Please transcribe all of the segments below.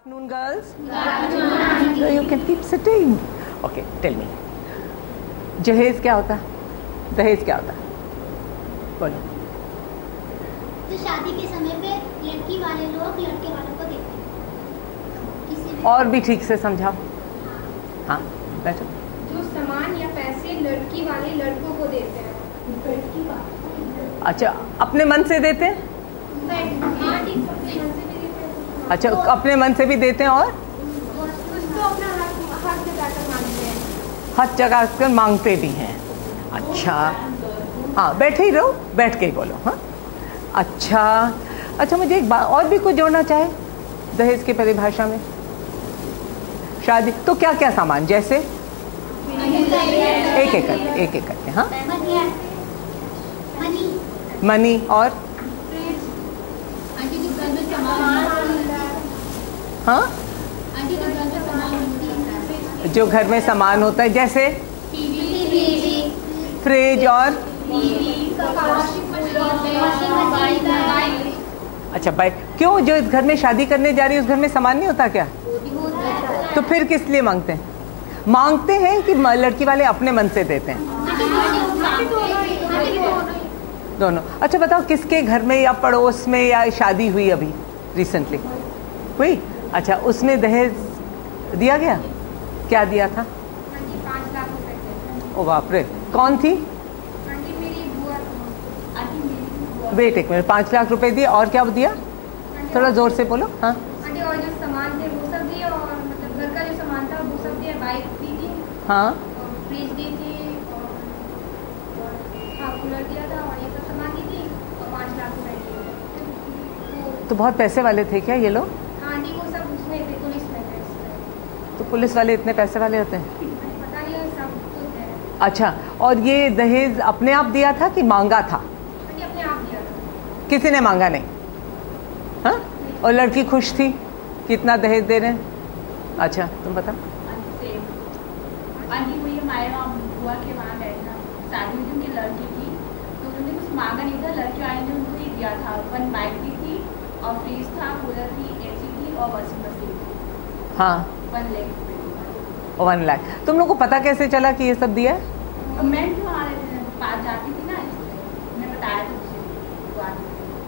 Afternoon, girls. Good afternoon. So you can keep sitting. Okay, tell me. जहेज क्या होता है? दहेज क्या होता है? बोलो. तो शादी के समय पे लड़की वाले लोग लड़के वालों को देते हैं. किसी भी और भी ठीक से समझाओ. हाँ, बैठो. जो सामान या पैसे लड़की वाले लड़कों को देते हैं. लड़की वाले. अच्छा, अपने मन से देते हैं? अच्छा, अपने मन से भी देते हैं और उसको अपना हक जताकर मांगते हैं. हक जगा कर मांगते भी हैं. अच्छा, हाँ, बैठे ही रहो, बैठ के ही बोलो. हाँ, अच्छा. अच्छा, मुझे एक बात और भी कुछ जोड़ना चाहे दहेज की परिभाषा में. शादी तो क्या क्या सामान, जैसे एक एक करके. हाँ, मनी और हाँ, जो घर में सामान होता है जैसे फ्रिज और अच्छा बाइक. क्यों, जो इस घर में शादी करने जा रही है उस घर में सामान नहीं होता क्या? तो फिर किस लिए मांगते हैं? मांगते हैं कि लड़की वाले अपने मन से देते हैं? दोनों. अच्छा बताओ, किसके घर में या पड़ोस में या शादी हुई अभी रिसेंटली हुई? अच्छा, उसमें दहेज दिया गया? क्या दिया था? 5 लाख रुपए थे. ओ बाप रे. कौन थी? मेरी बुआ. वेट एक मिनट. 5 लाख रुपए दिए और क्या दिया? थोड़ा जोर से बोलो. हाँ, और जो सामान थे वो सब दिए, और मतलब घर का जो सामान था वो सब दिया. बाइक दी थी. हाँ, और फ्रिज दी थी, और हाँ, कूलर दिया था, और ये सब सामान दी थी, और 5 लाख रुपए दिए. तो बहुत पैसे वाले थे क्या ये लोग? हाँ जी, वो सब उसमें थे, पुलिस में थे इसमें. तो पुलिस वाले इतने पैसे वाले होते हैं? पता नहीं, सब तो थे. अच्छा, और ये दहेज अपने आप दिया था कि मांगा था? अपने आप दिया था. किसी ने मांगा नहीं? हाँ, और लड़की खुश थी कितना दहेज दे रहे हैं? अच्छा, तुम बताओ. आंटी वही हमारे वहाँ बुआ के वहाँ गए था, शादी में उनकी लड़की थी, तो उन्होंने कुछ मांगा नहीं था. लड़की वाले ने उनको ही दिया था. 1 बाइक दी थी, और फ्रिज था, कूलर थी, एसी थी, और वॉशिंग मशीन थी. हाँ, 1 लाख. 1 लाख. तुम लोग को पता कैसे चला कि ये सब दिया है? मैं जो हमारे पास जाती थी ना, इसलिए मैं बताया था उसे बुआ ने.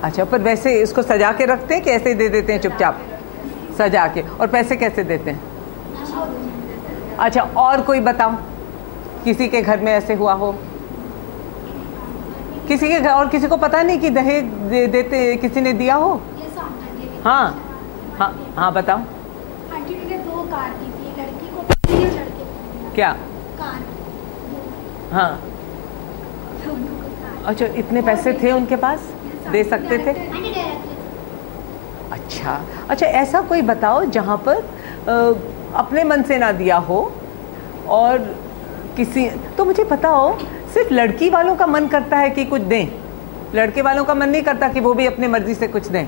अच्छा, पर वैसे इसको सजा के रखते हैं कि ऐसे ही दे देते हैं चुपचाप? सजा के. और पैसे कैसे देते हैं? अच्छा, और कोई बताओ, किसी के घर में ऐसे हुआ हो? किसी के घर और किसी को पता नहीं कि दहेज देते, किसी ने दिया हो? हाँ हाँ हाँ, बताओ. आंटी ने 2 कार दी थी लड़की को, पहले लड़के क्या? कार. हाँ. अच्छा, इतने पैसे थे उनके पास, दे सकते थे? Aunty direct. अच्छा. अच्छा, ऐसा कोई बताओ जहाँ पर अपने मन से ना दिया हो और किसी, तो मुझे पता हो सिर्फ लड़की वालों का मन करता है कि कुछ दें, लड़के वालों का मन नहीं करता कि वो भी अपने मर्जी से कुछ दें.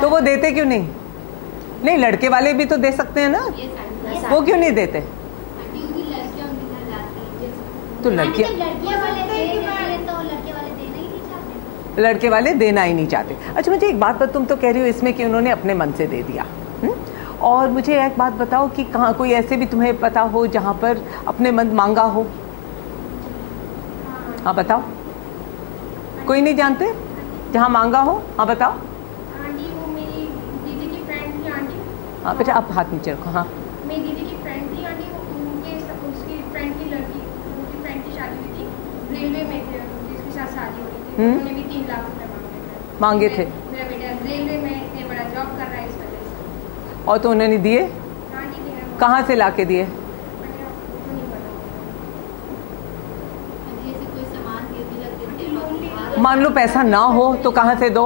तो वो देते क्यों नहीं? नहीं, लड़के वाले भी तो दे सकते हैं ना, वो क्यों नहीं देते? तो लड़कियां, लड़कियां वाले दे रहे तो लड़के वाले देना ही नहीं चाहते. लड़के वाले देना ही नहीं चाहते. अच्छा, मुझे एक बात पर, तुम तो कह रही हो इसमें कि उन्होंने अपने मन से दे दिया. और मुझे एक बात बताओ कि कहाँ कोई ऐसे भी तुम्हें पता हो जहाँ पर अपने मन मांगा हो? हाँ बताओ. कोई नहीं जानते जहाँ मांगा हो? हाँ बताओ. आंटी वो मेरी दीदी की फ्रेंड थी. आंटी, हाँ बेटा, आप हाथ नीचे रखो. हाँ, मेरी दीदी की फ्रेंड थी. आंटी उनके उसकी फ्रेंड की लड़की, उनकी फ्रेंड की शादी हुई थी. रेलवे में थे जिसके साथ शादी हुई थी. उन्होंने भी 3 लाख रुपए मांगे थे. मेरा बेटा रेलवे में इतने बड़ा जॉब कर रहा है, इस वजह से. और तो उन्होंने दिए? आंटी दिया. कहाँ से ला के दिए? मैंने आपको नहीं पता. मान लो पैसा ना हो तो कहाँ से दो?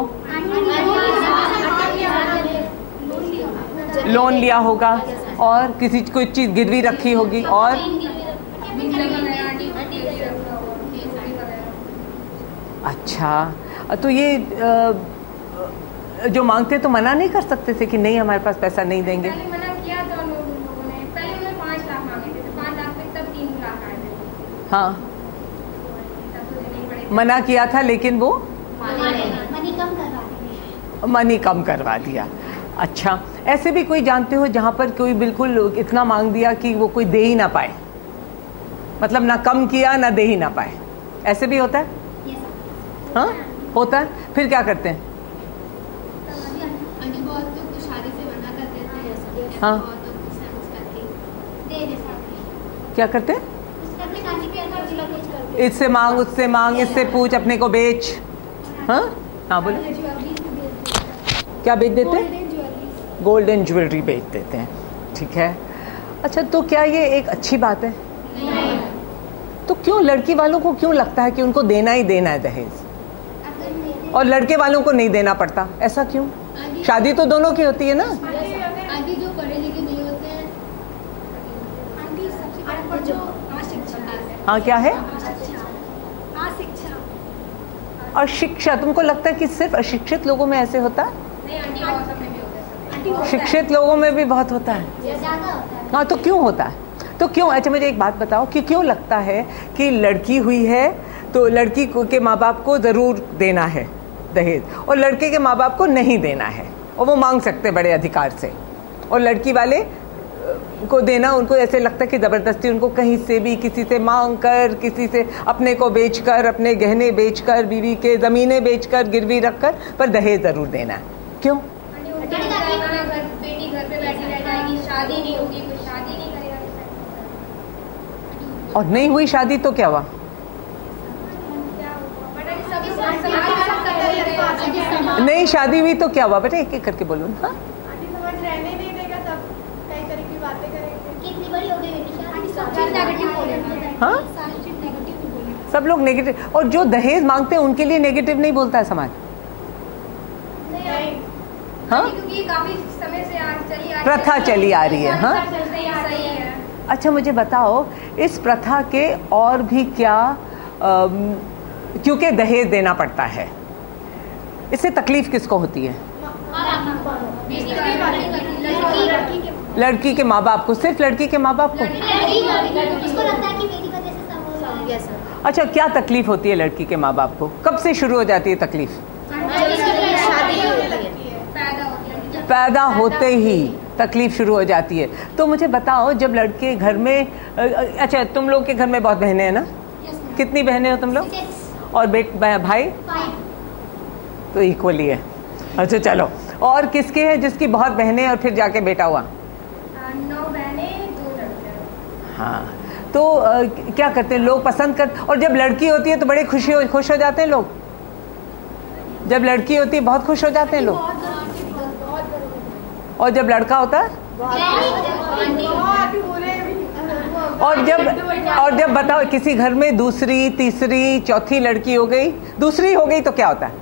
लोन लिया होगा, और किसी कोई चीज़ गिरवी रखी होगी, और अच्छा. तो ये जो मांगते तो मना नहीं कर सकते थे कि नहीं हमारे पास पैसा नहीं देंगे? पहले मना किया था उन लोगों ने. पहले उन्होंने 5 लाख मांगे थे, तो 5 लाख में तब 3 लाख आए थे. हाँ, तब तो देने ही पड़े. मना किया था लेकिन वो मनी कम करवा दी. मनी कम करवा दिया. अच्छा, ऐसे भी कोई जानते हो जहाँ पर कोई बिल्कुल इतना मांग दिया कि वो कोई दे ही ना पाए, मतलब ना कम किया ना दे ही ना पाए, ऐसे भी होता है? हाँ होता है, फिर क्या करते हैं? बहुत तो शादी से मना कर देते हैं। हाँ। बहुत तो सेंस करके दे देते हैं। क्या करते हैं? अपनी शादी पे करके इससे मांग, उससे मांग, इससे पूछ, अपने को बेच। हाँ हाँ बोलो, क्या बेच देते हैं? गोल्डन ज्वेलरी बेच देते हैं, ठीक है। अच्छा, तो क्या ये एक अच्छी बात है? नहीं। तो क्यों लड़की वालों को क्यों लगता है कि उनको देना ही देना है दहेज, और लड़के वालों को नहीं देना पड़ता, ऐसा क्यों? शादी तो दोनों की होती है ना। आदि जो पढ़े लिखे नहीं होते हैं, आदि सबसे बड़ा जो अशिक्षित। हाँ क्या है? अशिक्षा। और शिक्षा, तुमको लगता है कि सिर्फ अशिक्षित लोगों में ऐसे होता है? नहीं आंटी, और सब में भी होता है। शिक्षित लोगों में भी बहुत होता है। ज्यादा होता है। हाँ, तो क्यों होता है? तो क्यों? अच्छा मुझे एक बात बताओ कि क्यों लगता है कि लड़की हुई है तो लड़की के माँ बाप को ज़रूर देना है दहेज, और लड़के के माँ बाप को नहीं देना है, और वो मांग सकते बड़े अधिकार से, और लड़की वाले को देना उनको ऐसे लगता है कि ज़बरदस्ती उनको कहीं से भी किसी से मांग कर, किसी से अपने को बेचकर, अपने गहने बेचकर, बीवी के ज़मीनें बेचकर, गिरवी रखकर, पर दहेज ज़रूर देना है। क्यों? बेटी घर पे बैठी रह जाएगी, शादी नहीं होगी, कोई शादी नहीं करेगा। और नहीं हुई शादी तो क्या हुआ? नहीं शादी हुई तो क्या हुआ बेटा? एक एक करके बोलो ना। रहने नहीं देगा, सब कई तरह की बातें करेंगे। कितनी बड़ी हो गई बेटी? सब चीज नेगेटिव बोलेंगे। हाँ, सारी चीज नेगेटिव बोलेंगे। सब लोग नेगेटिव, और जो दहेज मांगते हैं उनके लिए नेगेटिव नहीं बोलता है समाज। नहीं, हाँ, क्योंकि काफी समय से चली आ रही है, प्रथा चली आ रही है। हाँ, सही है। अच्छा मुझे बताओ, इस प्रथा के और भी क्या, क्योंकि दहेज देना पड़ता है, इससे तकलीफ किसको होती है? लड़की के माँ बाप को। सिर्फ लड़की के माँ बाप को? उसको लगता है कि मेरी वजह से सब हो रहा है। अच्छा, क्या तकलीफ होती है लड़की के माँ बाप को? कब से शुरू हो जाती है तकलीफ? पैदा होते ही तकलीफ शुरू हो जाती है। तो मुझे बताओ, जब लड़के घर में, अच्छा तुम लोग के घर में बहुत बहनें हैं ना? कितनी बहनें हो तुम लोग? और भाई? तो इक्वली है। अच्छा चलो, और किसके है जिसकी बहुत बहनें और फिर जाके बेटा हुआ? 9 बहनें 2 लड़के। हाँ, तो क्या करते हैं लोग? पसंद कर, और जब लड़की होती है तो बड़े खुश हो जाते हैं लोग। जब लड़की होती है बहुत खुश हो जाते हैं लोग, और जब लड़का होता है, और जब बताओ किसी घर में दूसरी, तीसरी, चौथी लड़की हो गई, दूसरी हो गई तो क्या होता है?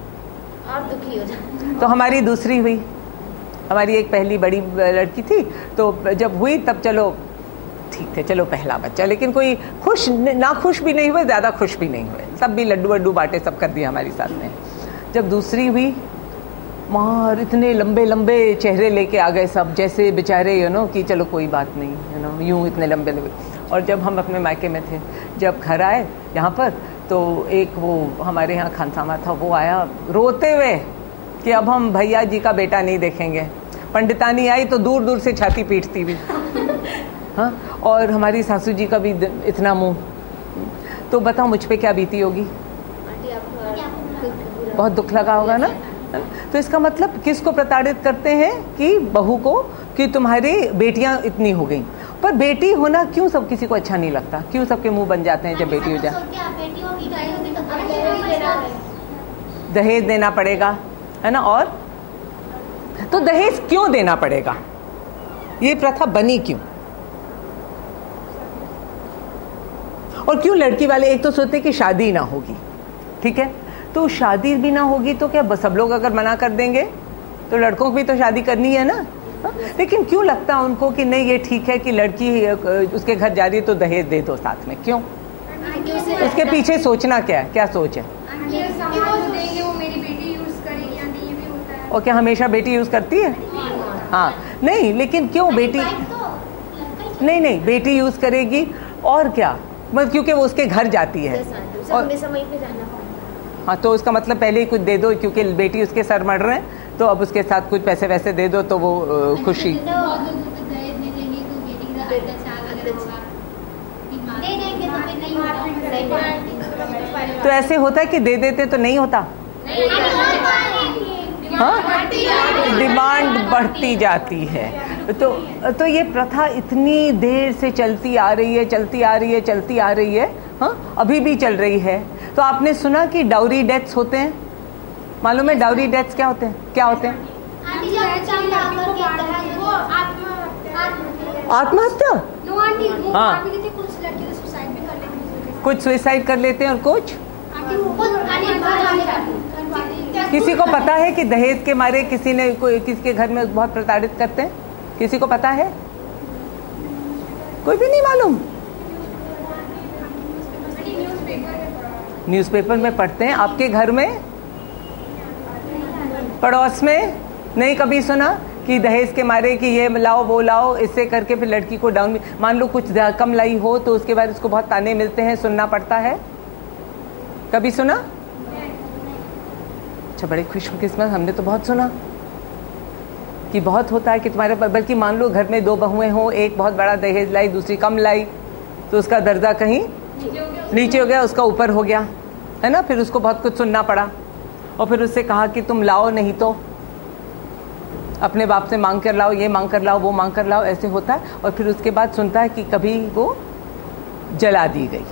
और दुखी हो जाते। तो हमारी दूसरी हुई, हमारी एक पहली बड़ी लड़की थी, तो जब हुई तब चलो ठीक थे, चलो पहला बच्चा, लेकिन कोई खुश ना खुश भी नहीं हुए, ज़्यादा खुश भी नहीं हुए, सब भी लड्डू वड्डू बांटे, सब कर दिया हमारी सास ने। जब दूसरी हुई, मार इतने लंबे लंबे चेहरे लेके आ गए सब, जैसे बेचारे कि चलो कोई बात नहीं, यूँ इतने लंबे लंबे। और जब हम अपने मायके में थे, जब घर आए यहाँ पर, तो एक वो हमारे यहाँ खानसामा था, वो आया रोते हुए कि अब हम भैया जी का बेटा नहीं देखेंगे। पंडितानी आई तो दूर दूर से छाती पीटती भी। हाँ, और हमारी सासू जी का भी इतना मुंह। तो बताओ मुझ पे क्या बीती होगी? बहुत दुख लगा होगा ना? तो इसका मतलब किसको प्रताड़ित करते हैं? कि बहू को, कि तुम्हारी बेटियां इतनी हो गई। पर बेटी होना क्यों सब किसी को अच्छा नहीं लगता? क्यों सबके मुंह बन जाते हैं जब बेटी हो जाए? दहेज देना पड़ेगा, है ना? और तो दहेज क्यों देना पड़ेगा? ये प्रथा बनी क्यों? और क्यों लड़की वाले एक तो सोचते कि शादी ना होगी, ठीक है, तो शादी भी ना होगी तो क्या सब लोग अगर मना कर देंगे तो लड़कों को भी तो शादी करनी है ना? लेकिन क्यों लगता है उनको कि नहीं ये ठीक है कि लड़की उसके घर जा रही है तो दहेज दे दो साथ में? क्यों? उसके पीछे सोचना क्या है? क्या सोच है? देंगे वो मेरी बेटी यूज करेगी या नहीं, ये भी होता है। और क्या हमेशा बेटी यूज करती है? हाँ, नहीं, लेकिन क्यों बेटी? नहीं, बेटी यूज करेगी और क्या, मतलब क्योंकि वो उसके घर जाती है और हाँ, तो उसका मतलब पहले ही कुछ दे दो क्योंकि बेटी उसके सर मर रहे हैं, तो अब उसके साथ कुछ पैसे वैसे दे दो तो वो खुशी। दे देंगे तो फिर नहीं होगा। तो ऐसे होता है कि दे देते तो नहीं होता, हाँ, डिमांड बढ़ती जाती है। तो ये प्रथा इतनी देर से चलती आ रही है, चलती आ रही है, चलती आ रही है, हाँ, अभी भी चल रही है। तो आपने सुना कि डाउरी डेथ्स होते हैं, मालूम है डाउरी डेथ्स क्या होते हैं? क्या होते हैं? आत्महत्या। हाँ, कुछ सुसाइड कर लेते हैं और कुछ, किसी को पता है कि दहेज के मारे किसी ने किसी के घर में बहुत प्रताड़ित करते हैं? किसी को पता है? कोई भी नहीं मालूम? न्यूज़पेपर में पढ़ते हैं। आपके घर में, पड़ोस में नहीं कभी सुना कि दहेज के मारे कि ये लाओ वो लाओ, इससे करके फिर लड़की को डाउन, मान लो कुछ कम लाई हो तो उसके बाद उसको बहुत ताने मिलते हैं, सुनना पड़ता है? कभी सुना? अच्छा, बड़े खुशकिस्मत, हमने तो बहुत सुना कि बहुत होता है कि तुम्हारे, बल्कि मान लो घर में 2 बहुएं हो, एक बहुत बड़ा दहेज लाई, दूसरी कम लाई, तो उसका दर्जा कहीं नीचे हो गया, उसका ऊपर हो गया, है ना? फिर उसको बहुत कुछ सुनना पड़ा और फिर उससे कहा कि तुम लाओ, नहीं तो अपने बाप से मांग कर लाओ, ये मांग कर लाओ, वो मांग कर लाओ, ऐसे होता है। और फिर उसके बाद सुनता है कि कभी वो जला दी गई।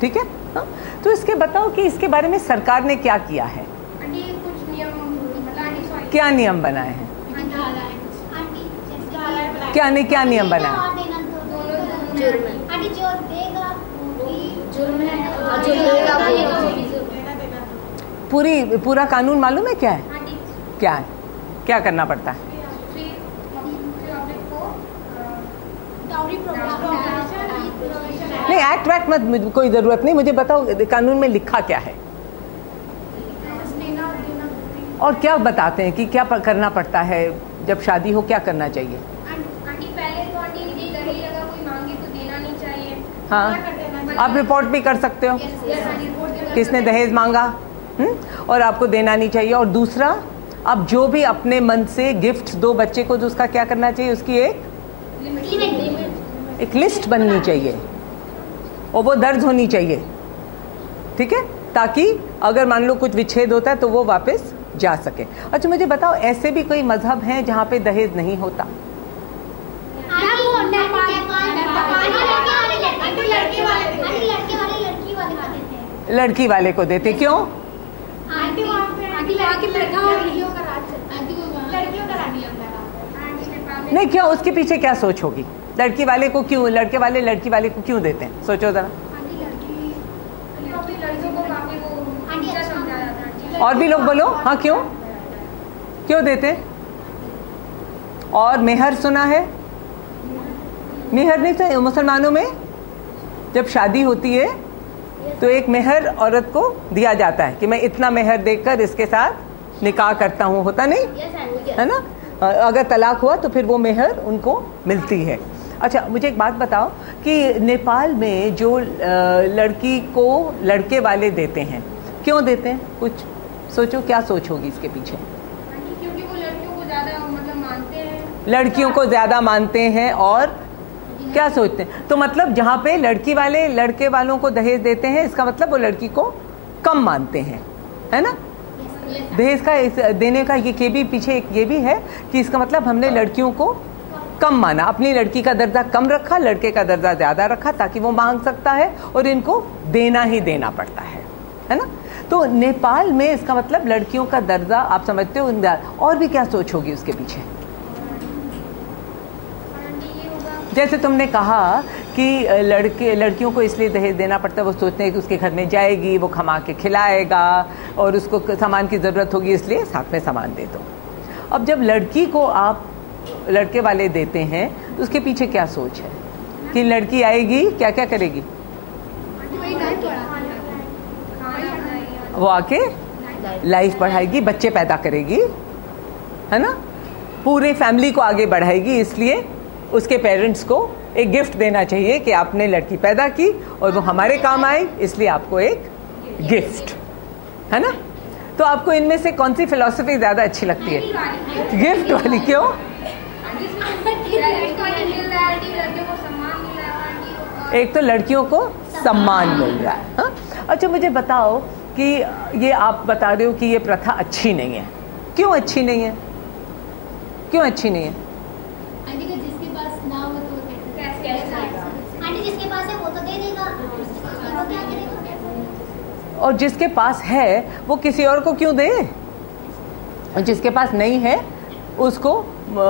ठीक है, हाँ? तो इसके बताओ कि इसके बारे में सरकार ने क्या किया है, क्या नियम बनाए हैं? क्या नियम बनाए? पूरा कानून मालूम है क्या है? क्या है, क्या करना पड़ता है? नहीं, एक्ट वैक्ट मत, कोई जरूरत नहीं, मुझे बताओ कानून में लिखा क्या है और क्या बताते हैं कि क्या करना पड़ता है जब शादी हो, क्या करना चाहिए? आंटी पहले तो आंटी ये दहेज अगर कोई मांगे तो देना नहीं चाहिए। हाँ, आप रिपोर्ट भी कर सकते हो किसने दहेज मांगा, और आपको देना नहीं चाहिए। और दूसरा, आप जो भी अपने मन से गिफ्ट दो बच्चे को, तो उसका क्या करना चाहिए? उसकी एक लिस्ट बननी चाहिए और वो दर्ज होनी चाहिए। ठीक है, ताकि अगर मान लो कुछ विच्छेद होता है तो वो वापस जा सके। अच्छा, मुझे बताओ, ऐसे भी कोई मजहब हैं जहाँ पे दहेज नहीं होता? लड़की वाले को देते, क्यों? नहीं, क्यों? उसके पीछे क्या सोच होगी? लड़की वाले को क्यों, लड़के वाले लड़की वाले को क्यों देते हैं? सोचो जरा। और भी लोग बोलो, हाँ, क्यों देते हैं? और मेहर सुना है? मेहर नहीं सुना? मुसलमानों में जब शादी होती है तो एक मेहर औरत को दिया जाता है कि मैं इतना मेहर देकर इसके साथ निकाह करता हूँ, होता नहीं है ना? अगर तलाक हुआ तो फिर वो मेहर उनको मिलती है। अच्छा, मुझे एक बात बताओ कि नेपाल में जो लड़की को लड़के वाले देते हैं, क्यों देते हैं? कुछ सोचो, क्या सोच होगी इसके पीछे? क्योंकि वो लड़कियों को ज़्यादा मतलब मानते हैं। लड़कियों को ज़्यादा मानते हैं और क्या सोचते हैं? तो मतलब जहाँ पे लड़की वाले लड़के वालों को दहेज देते हैं, इसका मतलब वो लड़की को कम मानते हैं, है ना? दहेज का देने का ये भी पीछे एक ये भी है कि इसका मतलब हमने लड़कियों को कम माना, अपनी लड़की का दर्जा कम रखा, लड़के का दर्जा ज़्यादा रखा, ताकि वो मांग सकता है और इनको देना ही देना पड़ता है ना? तो नेपाल में इसका मतलब लड़कियों का दर्जा, आप समझते हो? और भी क्या सोच होगी उसके पीछे? जैसे तुमने कहा कि लड़कियों को इसलिए दहेज देना पड़ता है, वो सोचते हैं कि उसके घर में जाएगी, वो कमा के खिलाएगा और उसको सामान की ज़रूरत होगी, इसलिए साथ में सामान दे दो। अब जब लड़की को आप लड़के वाले देते हैं तो उसके पीछे क्या सोच है कि लड़की आएगी, क्या क्या करेगी? वो आके लाइफ बढ़ाएगी, बच्चे पैदा करेगी, है ना? पूरे फैमिली को आगे बढ़ाएगी। इसलिए उसके पेरेंट्स को एक गिफ्ट देना चाहिए कि आपने लड़की पैदा की और वो हमारे काम आए, इसलिए आपको एक गिफ्ट, है ना? तो आपको इनमें से कौन सी फिलॉसफी ज़्यादा अच्छी लगती है? गिफ्ट वाली। क्यों? एक तो लड़कियों को सम्मान मिल रहा है। हाँ? अच्छा मुझे बताओ कि ये आप बता रहे हो कि ये प्रथा अच्छी नहीं है, क्यों अच्छी नहीं है? क्यों अच्छी नहीं है? आंटी को जिसके पास ना हो तो कैसे? आंटी जिसके पास है वो तो दे देगा, वो क्या करेगा? और जिसके पास है वो किसी और को क्यों दे? और जिसके पास नहीं है उसको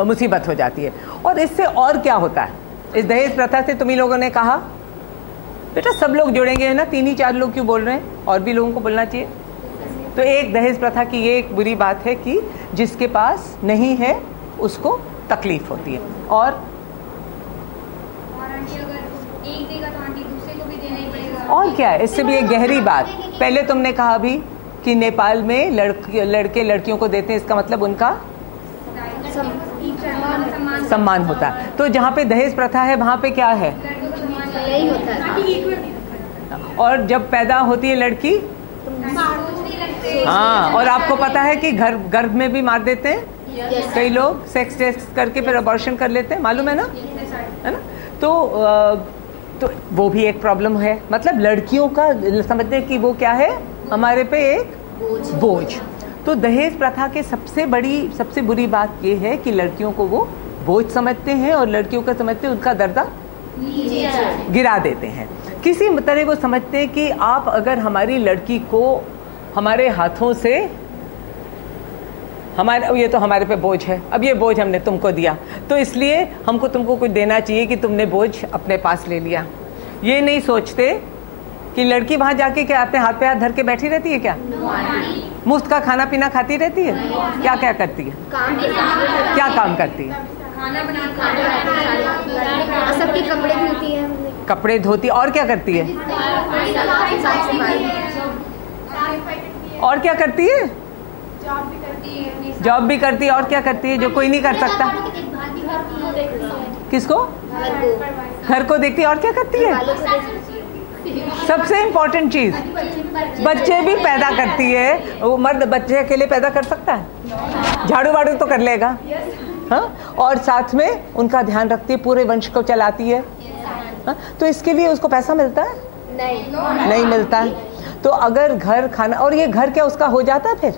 मुसीबत हो जाती है। और इससे और क्या होता है? इस दहेज प्रथा से तुम ही लोगों ने कहा बेटा सब लोग जुड़ेंगे है ना, 3 ही 4 लोग क्यों बोल रहे हैं? और भी लोगों को बोलना चाहिए। तो एक दहेज प्रथा की ये एक बुरी बात है कि जिसके पास नहीं है उसको तकलीफ होती है। और आंटी अगर एक देगा तो आंटी दूसरे को भी देना ही पड़ेगा। और क्या है? इससे भी एक गहरी बात, पहले तुमने कहा भी कि नेपाल में लड़के लड़कियों को देते हैं, इसका मतलब उनका सम्मान होता है। तो जहाँ पे दहेज प्रथा है वहाँ पे क्या है? यही होता है। और जब पैदा होती है लड़की, हाँ, और आपको पता है कि गर्भ में भी मार देते हैं कई लोग, सेक्स टेस्ट करके फिर अबॉर्शन कर लेते हैं, मालूम है ना? है ना? तो वो भी एक प्रॉब्लम है। मतलब लड़कियों का समझते हैं कि वो क्या है, हमारे पे एक बोझ। तो दहेज प्रथा के सबसे बुरी बात ये है कि लड़कियों को वो बोझ समझते हैं और लड़कियों का समझते हैं उनका दर्जा गिरा देते हैं। किसी तरह वो समझते हैं कि आप अगर हमारी लड़की को हमारे हाथों से, ये तो हमारे पे बोझ है, अब ये बोझ हमने तुमको दिया तो इसलिए हमको तुमको कुछ देना चाहिए कि तुमने बोझ अपने पास ले लिया। ये नहीं सोचते कि लड़की वहाँ जाके क्या अपने हाथ पे हाथ धर के बैठी रहती है? क्या मुफ्त का खाना पीना खाती रहती है? क्या क्या करती है? क्या काम करती है? खाना बनाती, सबके कपड़े धोती है, कपड़े धोती। और क्या करती है? और क्या करती है? जॉब भी करती है। और क्या करती है जो कोई नहीं कर सकता? किसको? घर को देखती है। और क्या करती है? सबसे इम्पोर्टेंट चीज, बच्चे भी पैदा करती है। वो मर्द बच्चे अकेले पैदा कर सकता है? झाड़ू वाड़ू तो कर लेगा, हाँ? और साथ में उनका ध्यान रखती है, पूरे वंश को चलाती है, हाँ? तो इसके लिए उसको पैसा मिलता है? नहीं मिलता है। तो अगर घर खाना, और ये घर क्या उसका हो जाता है? फिर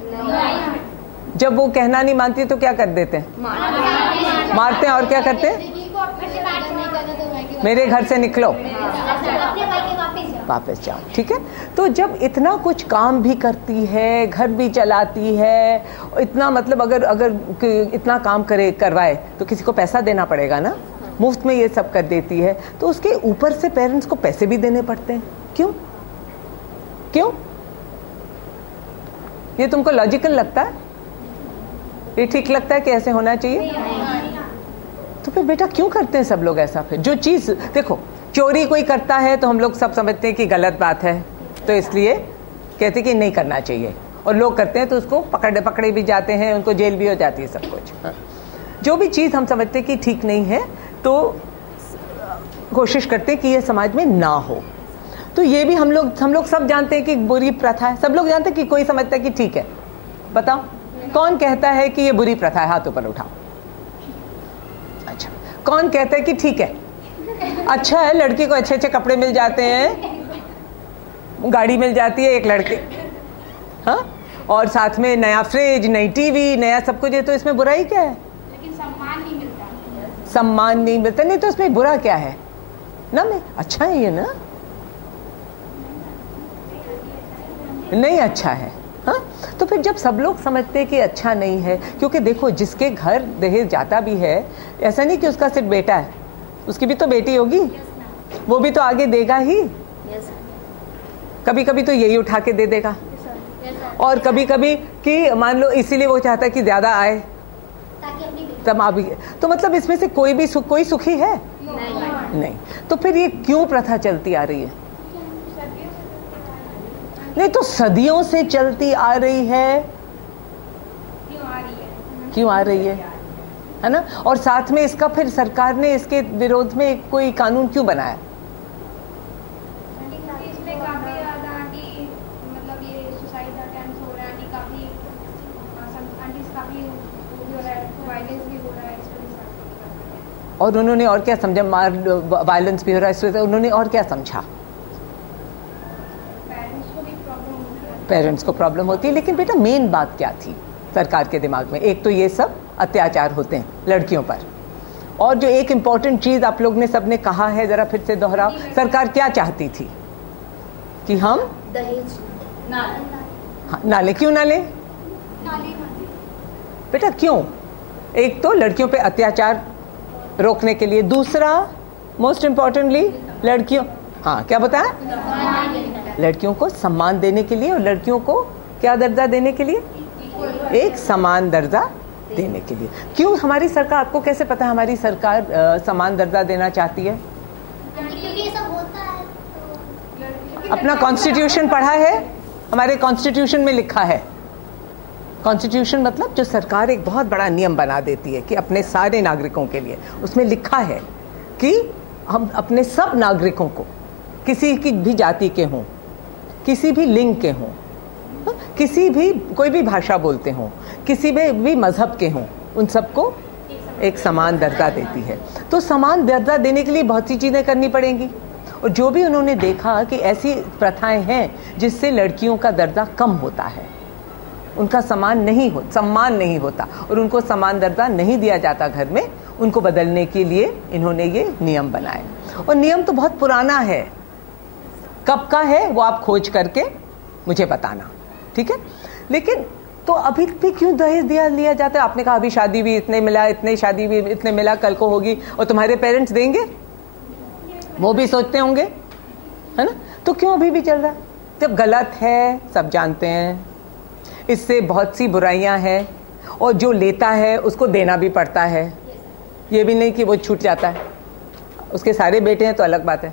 जब वो कहना नहीं मानती तो क्या कर देते हैं? मारते हैं। और क्या करते हैं? मेरे घर से निकलो, वापस जाओ। ठीक है? तो जब इतना कुछ काम भी करती है, घर भी चलाती है, इतना मतलब अगर इतना काम करवाए तो किसी को पैसा देना पड़ेगा ना, मुफ्त में ये सब कर देती है तो उसके ऊपर से पेरेंट्स को पैसे भी देने पड़ते हैं। क्यों? ये तुमको लॉजिकल लगता है? ये ठीक लगता है कि ऐसे होना चाहिए? तो फिर बेटा क्यों करते हैं सब लोग ऐसा? फिर जो चीज देखो, चोरी कोई करता है तो हम लोग सब समझते हैं कि गलत बात है, तो इसलिए कहते हैं कि नहीं करना चाहिए, और लोग करते हैं तो उसको पकड़े भी जाते हैं, उनको जेल भी हो जाती है, सब कुछ। हाँ। जो भी चीज़ हम समझते हैं कि ठीक नहीं है तो कोशिश करते हैं कि ये समाज में ना हो। तो ये भी हम लोग सब जानते हैं कि बुरी प्रथा है। सब लोग जानते हैं कि कोई समझता है कि ठीक है। बताओ कौन कहता है कि ये बुरी प्रथा है? हाथ ऊपर उठाओ। अच्छा, कौन कहता है कि ठीक है, अच्छा है, लड़की को अच्छे अच्छे कपड़े मिल जाते हैं, गाड़ी मिल जाती है एक लड़के, हाँ, और साथ में नया फ्रिज, नई टीवी, नया सब कुछ है, तो इसमें बुराई क्या है? लेकिन सम्मान नहीं मिलता। सम्मान नहीं मिलता, नहीं तो इसमें बुरा क्या है ना? मैं अच्छा है ये ना? नहीं अच्छा है, हाँ? तो फिर जब सब लोग समझते हैं कि अच्छा नहीं है, क्योंकि देखो जिसके घर दहेज जाता भी है, ऐसा नहीं कि उसका सिर्फ बेटा है, उसकी भी तो बेटी होगी, वो भी तो आगे देगा ही। कभी कभी तो यही उठा के दे देगा, और कभी कभी कि मान लो इसीलिए वो चाहता है कि ज्यादा आए तब अभी, तो मतलब इसमें से कोई सुखी है? नहीं। तो फिर ये क्यों प्रथा चलती आ रही है? नहीं तो सदियों से चलती आ रही है। क्यों आ रही है ना? और साथ में इसका फिर सरकार ने इसके विरोध में कोई कानून क्यों बनाया? इसमें काफी ज्यादा मतलब ये सुसाइड अटेम्प्ट हो रहे हैं, काफी और उन्होंने और क्या समझा, वायलेंस भी हो रहा है इस वजह से, उन्होंने और क्या समझा? पेरेंट्स को प्रॉब्लम होती है। लेकिन बेटा मेन बात क्या थी सरकार के दिमाग में? एक तो ये सब अत्याचार होते हैं लड़कियों पर, और जो एक इम्पॉर्टेंट चीज आप लोग ने सबने कहा है, जरा फिर से दोहराओ, सरकार क्या चाहती थी? कि हम दहेज ना ले। क्यों ना ले बेटा, क्यों? एक तो लड़कियों पे अत्याचार रोकने के लिए, दूसरा मोस्ट इम्पोर्टेंटली लड़कियों, हाँ क्या बताया, लड़कियों को सम्मान देने के लिए, और लड़कियों को क्या दर्जा देने के लिए? एक समान दर्जा देने के लिए। क्यों हमारी सरकार, आपको कैसे पता है हमारी सरकार समान दर्जा देना चाहती है? क्योंकि ये सब होता है। अपना कॉन्स्टिट्यूशन पढ़ा है? हमारे कॉन्स्टिट्यूशन में लिखा है, कॉन्स्टिट्यूशन मतलब जो सरकार एक बहुत बड़ा नियम बना देती है कि अपने सारे नागरिकों के लिए, उसमें लिखा है कि हम अपने सब नागरिकों को, किसी की भी जाति के हों, किसी भी लिंग के हों, किसी भी कोई भी भाषा बोलते हों, किसी भी मजहब के हों, उन सबको एक समान दर्जा देती है। तो समान दर्जा देने के लिए बहुत सी चीज़ें करनी पड़ेंगी, और जो भी उन्होंने देखा कि ऐसी प्रथाएं हैं जिससे लड़कियों का दर्जा कम होता है, उनका सम्मान नहीं होता और उनको समान दर्जा नहीं दिया जाता घर में, उनको बदलने के लिए इन्होंने ये नियम बनाए। और नियम तो बहुत पुराना है, कब का है वो आप खोज करके मुझे बताना, ठीक है? लेकिन तो अभी भी क्यों दहेज लिया जाता है? आपने कहा अभी शादी भी इतने मिला, इतने शादी भी इतने मिला, कल को होगी और तुम्हारे पेरेंट्स देंगे, वो भी सोचते होंगे, है ना? तो क्यों अभी भी चल रहा है? जब गलत है, सब जानते हैं, इससे बहुत सी बुराइयां हैं, और जो लेता है उसको देना भी पड़ता है, ये भी नहीं कि वो छूट जाता है। उसके सारे बेटे हैं तो अलग बात है,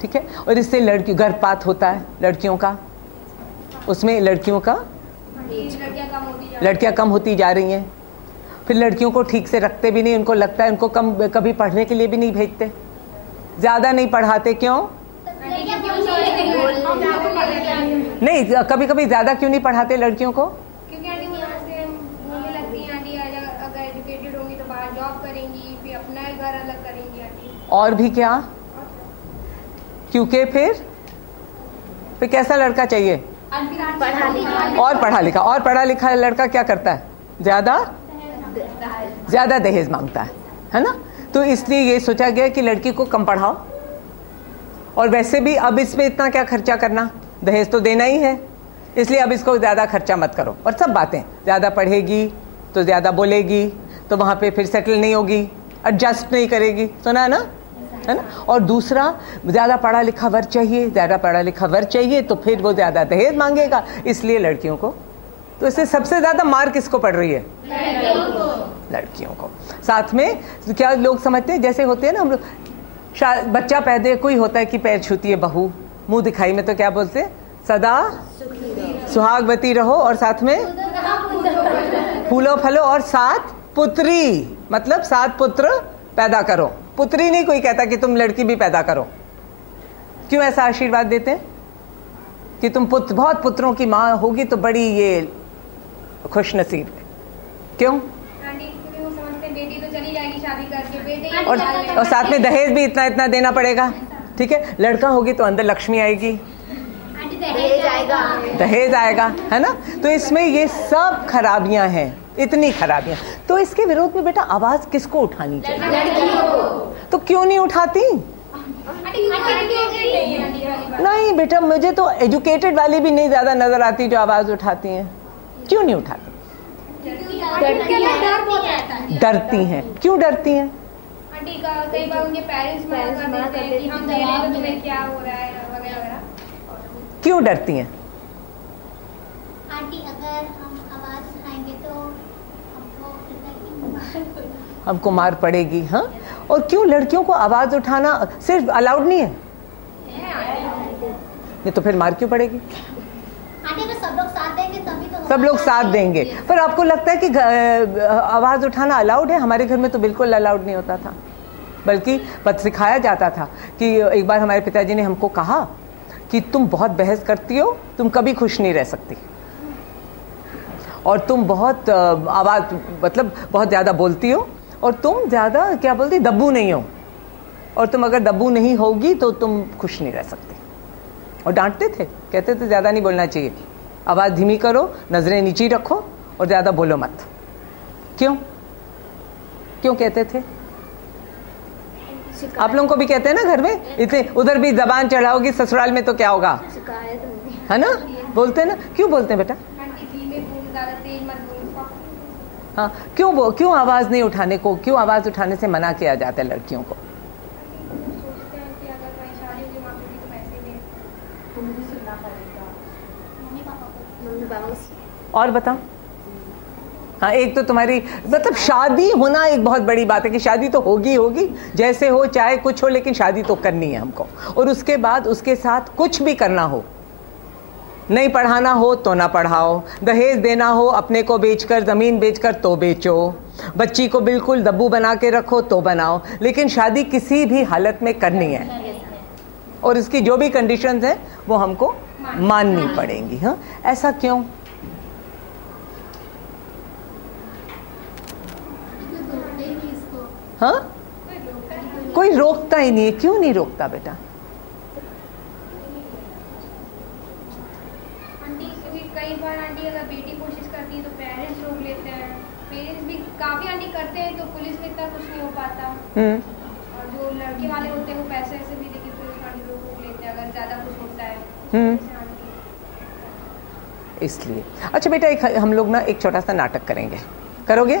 ठीक है? और इससे गर्भपात होता है लड़कियों का, उसमें लड़कियां कम होती जा रही हैं। फिर लड़कियों को ठीक से रखते भी नहीं, उनको लगता है उनको कभी पढ़ने के लिए भी नहीं भेजते, ज़्यादा नहीं पढ़ाते। क्यों नहीं? कभी कभी ज़्यादा क्यों नहीं पढ़ाते लड़कियों को? क्योंकि आंटी वो ऐसे बोलने लगती हैं आंटी, अगर एजुकेटेड होंगी तो बाहर जॉब करेंगी, फिर अपना ही घर अलग करेंगी आंटी। और भी क्या? क्योंकि फिर कैसा लड़का चाहिए? पढ़ा लिखा लड़का क्या करता है? ज्यादा दहेज मांगता है ना? तो इसलिए ये सोचा गया कि लड़की को कम पढ़ाओ, और वैसे भी अब इसमें इतना क्या खर्चा करना, दहेज तो देना ही है, इसलिए अब इसको ज्यादा खर्चा मत करो। और सब बातें, ज्यादा पढ़ेगी तो ज्यादा बोलेगी, तो वहां पे फिर सेटल नहीं होगी, एडजस्ट नहीं करेगी, सुना है ना? और दूसरा, ज्यादा पढ़ा लिखा वर चाहिए, तो फिर वो ज्यादा दहेज मांगेगा, इसलिए लड़कियों को, तो इससे सबसे ज्यादा मार किसको पड़ रही है? लड़कियों को। साथ में क्या लोग समझते हैं, जैसे होते हैं ना हम लोग, बच्चा पैदा कोई होता है कि पैर छूती है बहू, मुंह दिखाई में तो क्या बोलते हैं? सदा सुहागवती रहो, और साथ में फूलो फलो, और 7 पुत्री, मतलब 7 पुत्र पैदा करो। पुत्री नहीं कोई कहता कि तुम लड़की भी पैदा करो। क्यों ऐसा आशीर्वाद देते हैं कि तुम बहुत पुत्रों की माँ होगी तो बड़ी ये खुश नसीब है। क्यों? बेटी तो चली जाएगी शादी करके, बेटे और साथ में दहेज भी इतना देना पड़ेगा, ठीक है? लड़का होगी तो अंदर लक्ष्मी आएगी, दहेज आएगा, है ना? तो इसमें ये सब खराबियां हैं, इतनी खराबियां। तो इसके विरोध में बेटा आवाज किसको उठानी चाहिए? तो क्यों नहीं उठाती? नहीं बेटा, मुझे तो एजुकेटेड वाली भी नहीं ज्यादा नजर आती जो आवाज उठाती हैं। क्यों नहीं उठाती? डरती हैं। क्यों डरती हैं? आंटी कई बार उनके पेरेंट्स मना कर देते हैं कि हम दे रहे तो तुम्हें क्या हो रहा है वगैरह। क्यों डरती हैं? आंटी अगर हम आवाज उठाएंगे तो हमको मार पड़ेगी। हाँ, और क्यों लड़कियों को आवाज उठाना सिर्फ अलाउड नहीं है? नहीं तो फिर मार क्यों पड़ेगी? सब लोग साथ देंगे तभी तो। सब लोग साथ देंगे, पर आपको लगता है कि आवाज उठाना अलाउड है? हमारे घर में तो बिल्कुल अलाउड नहीं होता था, बल्कि सिखाया जाता था कि एक बार हमारे पिताजी ने हमको कहा कि तुम बहुत बहस करती हो, तुम कभी खुश नहीं रह सकती, और तुम बहुत आवाज मतलब बहुत ज्यादा बोलती हो, और तुम ज़्यादा क्या बोलती दब्बू नहीं हो, और तुम अगर दब्बू नहीं होगी तो तुम खुश नहीं रह सकती। और डांटते थे, कहते थे ज़्यादा नहीं बोलना चाहिए, आवाज़ धीमी करो, नज़रें नीची रखो और ज़्यादा बोलो मत। क्यों क्यों कहते थे? आप लोगों को भी कहते हैं ना घर में, इतने उधर भी जबान चढ़ाओगी ससुराल में तो क्या होगा, है ना? बोलते हैं ना, क्यों बोलते हैं बेटा? हाँ, क्यों आवाज़ नहीं उठाने को, क्यों आवाज़ उठाने से मना किया जाता है लड़कियों को? और बताओ। हाँ, एक तो तुम्हारी मतलब शादी होना एक बहुत बड़ी बात है कि शादी तो होगी जैसे हो चाहे कुछ हो, लेकिन शादी तो करनी है हमको। और उसके बाद उसके साथ कुछ भी करना हो, नहीं पढ़ाना हो तो ना पढ़ाओ, दहेज देना हो अपने को बेचकर, ज़मीन बेचकर तो बेचो, बच्ची को बिल्कुल दब्बू बना के रखो तो बनाओ, लेकिन शादी किसी भी हालत में करनी है और इसकी जो भी कंडीशंस हैं वो हमको माननी पड़ेंगी। हाँ, ऐसा क्यों? हाँ, कोई रोकता ही नहीं है। क्यों नहीं रोकता बेटा? कई बार आंटी अगर बेटी कोशिश करती है तो पेरेंट्स रोक लेते हैं, पेरेंट्स भी काफी आंटी करते हैं तो पुलिस में इतना कुछ नहीं हो पाता। और जो लड़के वाले होते हैं वो पैसे ऐसे भी देके पुलिस वाले रोक लेते हैं अगर ज्यादा कुछ होता है। इसलिए अच्छा बेटा, एक हम लोग ना एक छोटा सा नाटक करेंगे, करोगे?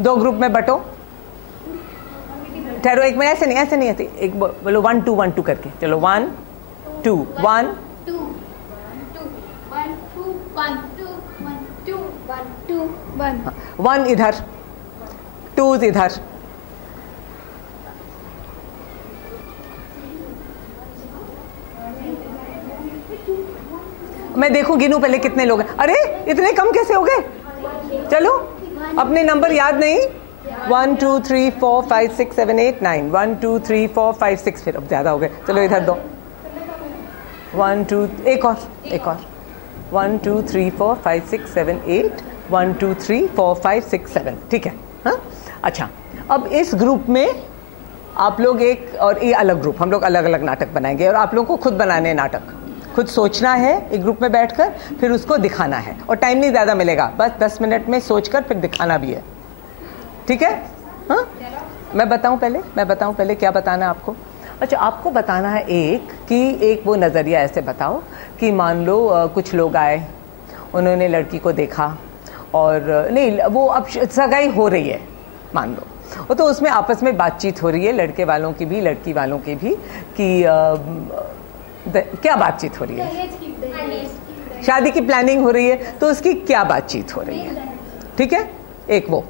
दो ग्रुप में बटो, ठहरो एक मिनट, ऐसे नहीं आती, एक बोलो 1 2 1 2 करके, चलो 1 2 1 2 1 2 1 2 1 2 1 2 1 1 इधर, 2 इधर, मैं देखूं गिनूं पहले कितने लोग हैं। अरे इतने कम कैसे हो गए? चलो अपने नंबर याद नहीं, 1 2 3 4 5 6 7 8 9 1 2 3 4 5 6, फिर अब ज्यादा हो गए, चलो इधर दो, 1 2 एक और 1 2 3 4 5 6 7 8 1 2 3 4 5 6 7, ठीक है? हाँ, अच्छा, अब इस ग्रुप में आप लोग एक, और ये अलग ग्रुप, हम लोग अलग अलग नाटक बनाएंगे और आप लोगों को खुद बनाने हैं नाटक, खुद सोचना है एक ग्रुप में बैठकर, फिर उसको दिखाना है और टाइम नहीं ज़्यादा मिलेगा, बस 10 मिनट में सोचकर फिर दिखाना भी है, ठीक है? हाँ, मैं बताऊं पहले क्या बताना है आपको? अच्छा, आपको बताना है एक वो नज़रिया ऐसे बताओ कि मान लो कुछ लोग आए, उन्होंने लड़की को देखा और नहीं, वो अब सगाई हो रही है मान लो, तो उसमें आपस में बातचीत हो रही है, लड़के वालों की भी लड़की वालों की भी, कि क्या बातचीत हो रही है? शादी की प्लानिंग हो रही है, तो उसकी क्या बातचीत हो रही है, ठीक है? एक वो।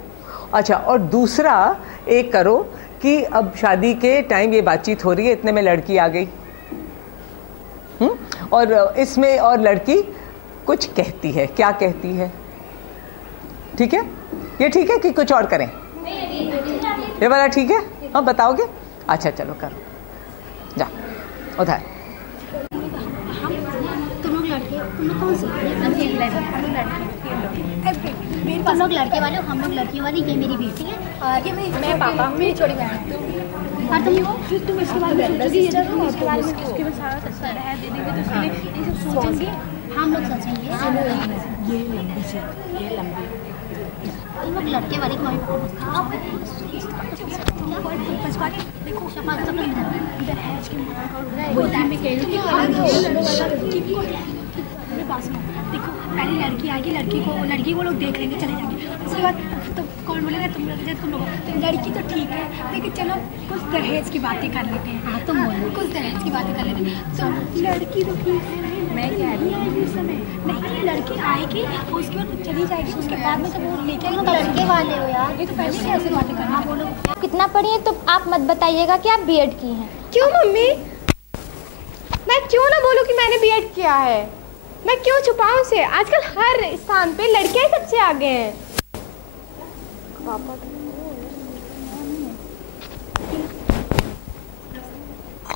अच्छा, और दूसरा एक करो कि अब शादी के टाइम ये बातचीत हो रही है, इतने में लड़की आ गई, और इसमें और लड़की कुछ कहती है, क्या कहती है? ठीक है? ये ठीक है कि कुछ और करें? ये वाला ठीक है? हाँ, बताओगे? अच्छा चलो करो, जा उधर। तुम लोग लड़के वाले हो, हम लोग लड़कियों वाली, ये मेरी बेटी है और ये मैं पापा, मेरी छोटी बहन। और तुम इसके बारे में सोचेंगे, हम लोग सोचेंगे हम लोग लड़के वाले देखो, पहले लड़की आएगी, लड़की को लोग देख लेंगे, चले जाएंगे, उसके बाद तो कौन बोलेगा तुम लोग तो लड़की तो ठीक है, लेकिन चलो कुछ दहेज की बातें कर लेते हैं। हाँ, तुम बोलो, कुछ दहेज की बातें कर लेते हैं, तो लड़की तो ठीक है, मैं कह रही हूँ समय नहीं, लड़की आएगी उसके बाद चली जाएगी, उसके बाद में तो वो लेके आएंगे। लड़के वाले हो यार, ये तो पहले कैसे बातें करना। बोलो कितना पढ़ी है तो आप मत बताइएगा कि आप बीएड की हैं। क्यों मम्मी, मैं क्यों ना बोलूं कि मैंने बीएड किया है? मैं क्यों छुपाऊं उसे? आजकल हर स्थान पे लड़कियां ही सबसे आगे हैं। पापा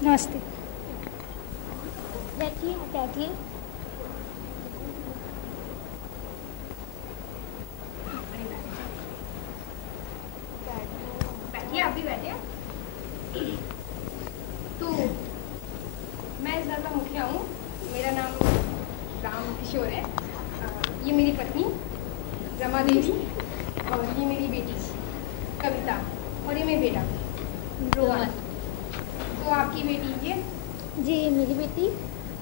नमस्ते। बैठिए। आप भी बैठिए। तो मैं इस घर का मुखिया हूँ। मेरा नाम राम किशोर है। ये मेरी पत्नी रमा देवी और ये मेरी बेटी कविता और ये मेरा बेटा रोहन। तो आपकी बेटी ये जी मेरी बेटी,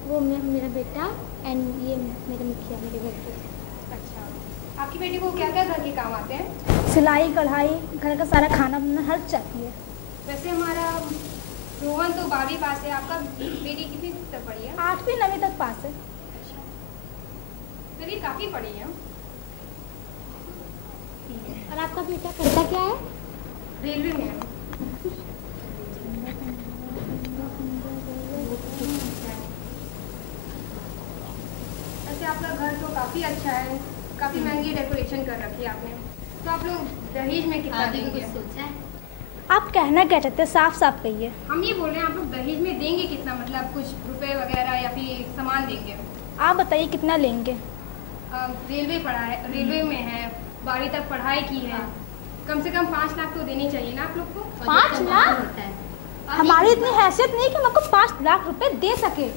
वो मेरा बेटा एंड ये मेरे मुखिया मेरे घर के। अच्छा, आपकी बेटी को क्या क्या घर के काम आते हैं? सिलाई कढ़ाई, घर का सारा खाना बनाना हर चाहती है। वैसे हमारा रोहन तो 12वीं पास है। आपका बेटी कितनी तक पढ़ी है? 8वीं 9वीं तक पास है। अच्छा, मेरी काफ़ी पढ़ी है। और आपका बेटा करता क्या है? रेलवे में है। वैसे आपका घर तो काफ़ी अच्छा है, काफ़ी महंगी डेकोरेशन कर रखी है आपने। तो आप लोग दहेज में कितना देंगे? सोचा है? आप कहना क्या चाहते हैं, साफ साफ कहिए। हम ये बोल रहे हैं आप लोग दहेज में देंगे कितना, मतलब कुछ रुपए वगैरह या फिर सामान देंगे? आप बताइए कितना लेंगे। रेलवे पढ़ा है, रेलवे में है, 12वीं तक पढ़ाई की है, कम से कम 5 लाख तो देने चाहिए ना आप लोग को। 5 लाख? हमारी इतनी हैसियत नहीं कि हम आपको 5 लाख रुपए दे सके।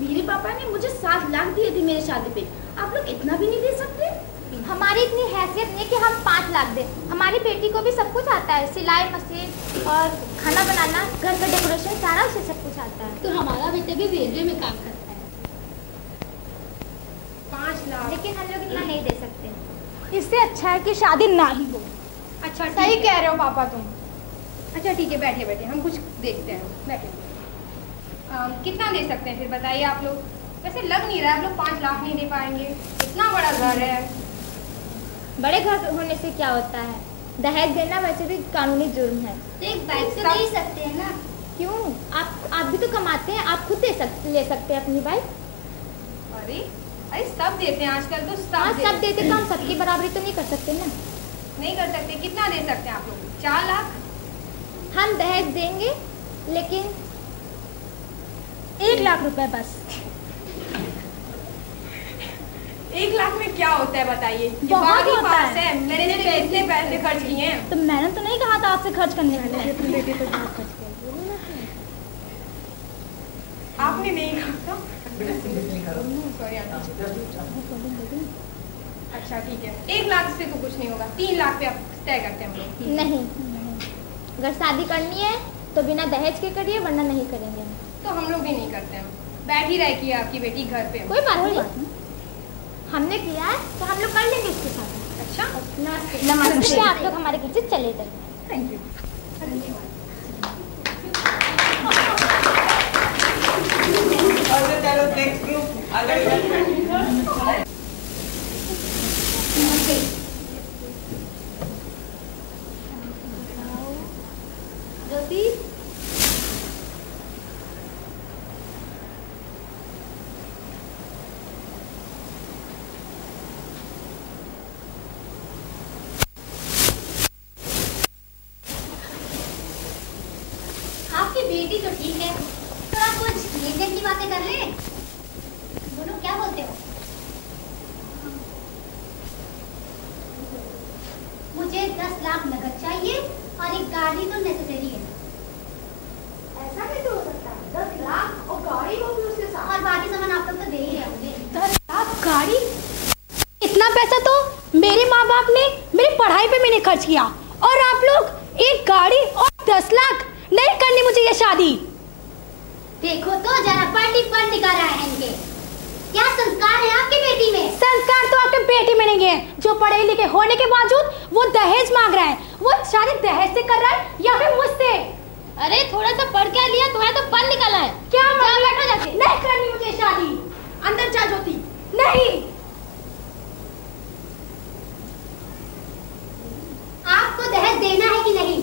मेरे पापा ने मुझे 7 लाख दिए थे मेरे शादी पे, आप लोग इतना भी नहीं दे सकते? हमारी इतनी हैसियत नहीं कि हम 5 लाख दें। हमारी बेटी को भी सब कुछ आता है, सिलाई मशीन और खाना बनाना, घर का डेकोरेशन, सारा उसे सब कुछ आता है। तो हमारा बेटा भी रेलवे में काम करता है। 5 लाख? लेकिन हम लोग इतना नहीं दे सकते। इससे अच्छा है कि शादी ना ही हो। अच्छा, सही कह रहे हो पापा तुम। अच्छा ठीक है, बैठिए बैठिए, हम कुछ देखते हैं, बैठिए। कितना दे सकते हैं फिर बताइए आप लोग? वैसे लग नहीं रहा है आप लोग 5 लाख नहीं दे पाएंगे, इतना बड़ा घर है। बड़े घर होने से क्या होता है, दहेज देना वैसे भी कानूनी जुर्म है। तो एक बाइक तो दे सकते हैं ना? क्यों? आप भी तो कमाते हैं, आप खुद ले सकते हैं अपनी बाइक। अरे अरे सब देते हैं आजकल तो, हाँ सब देते, तो हम सबकी बराबरी तो नहीं कर सकते ना। नहीं कर सकते। कितना दे सकते हैं आप लोग? 4 लाख? हम दहेज देंगे लेकिन 1 लाख रुपए बस। 1 लाख में क्या होता है बताइए? बहुत होता है। मैंने कितने पैसे खर्च किए हैं? तो मैंने तो नहीं कहा था आपसे खर्च करने के लिए। अपनी बेटी पे बहुत खर्च किया। आपने नहीं कहा? सॉरी। अच्छा ठीक है, 1 लाख से तो कुछ नहीं होगा, 3 लाख पे आप तय करते हैं हम लोग। नहीं, अगर शादी करनी है तो बिना दहेज के करिए, वरना नहीं करेंगे। तो हम लोग भी नहीं करते हैं, बैठ ही रह की आपकी बेटी घर पे। कोई बात नहीं, हमने किया है तो हम लोग कर लेंगे इसके साथ। अच्छा नमस्ते। नमस्ते। आप लोग हमारे घर से चले जाइए। Thank you. चलो नेक्स्ट ग्रुप आगे। ज्योति, आपकी बेटी तो ठीक है, तो आप कुछ लेन-देन की बातें कर लें। बोलो क्या बोलते हो? मुझे 10 लाख नगद चाहिए और एक गाड़ी तो नेसेसरी है। ऐसा कैसे हो सकता है? 10 लाख और गाड़ी होगी उसके साथ। और बाकी सामान आप लोग तो दे ही रहे होंगे। 10 लाख गाड़ी? इतना पैसा तो मेरे माँ बाप ने मेरी पढ़ाई पे मैंने खर्च किया, और आप लोग एक गाड़ी और 10 लाख? नहीं करनी मुझे ये शादी। देखो तो जरा पढ़ लिखा रहा है इनके, क्या संस्कार है आपकी बेटी में? संस्कार तो आपके बेटी में नहीं है, जो पढ़े लिखे होने के बावजूद वो दहेज मांग रहा है। वो शादी दहेज से कर रहा है या फिर मुझसे? अरे थोड़ा सा पढ़ क्या लिया, तुम्हें तो पढ़ निकाला है। क्या जाओ बैठो जाके। नहीं करनी मुझे शादी। अंदर जा ज्योति। नहीं, आपको दहेज देना है कि नहीं?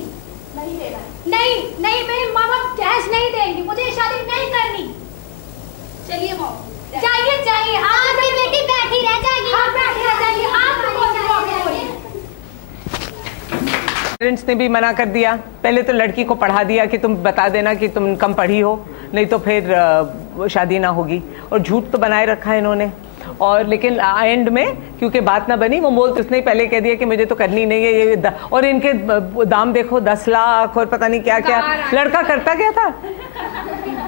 नहीं देना। नहीं नहीं, मेरे माँ बाप दहेज नहीं देंगे, मुझे ये शादी नहीं करनी। चलिए मॉम, चाहिए। आपकी बेटी बैठी रह जाएगी। हाँ बैठी रह जाएगी। आप तो पेरेंट्स ने भी मना कर दिया। पहले तो लड़की को पढ़ा दिया कि तुम बता देना कि तुम कम पढ़ी हो, नहीं तो फिर शादी ना होगी, और झूठ तो बनाए रखा है इन्होंने। और लेकिन एंड में क्योंकि बात ना बनी, वो मोल तो उसने ही पहले कह दिया कि मुझे तो करनी नहीं है ये और इनके दाम देखो 10 लाख और पता नहीं क्या क्या। लड़का करता क्या था?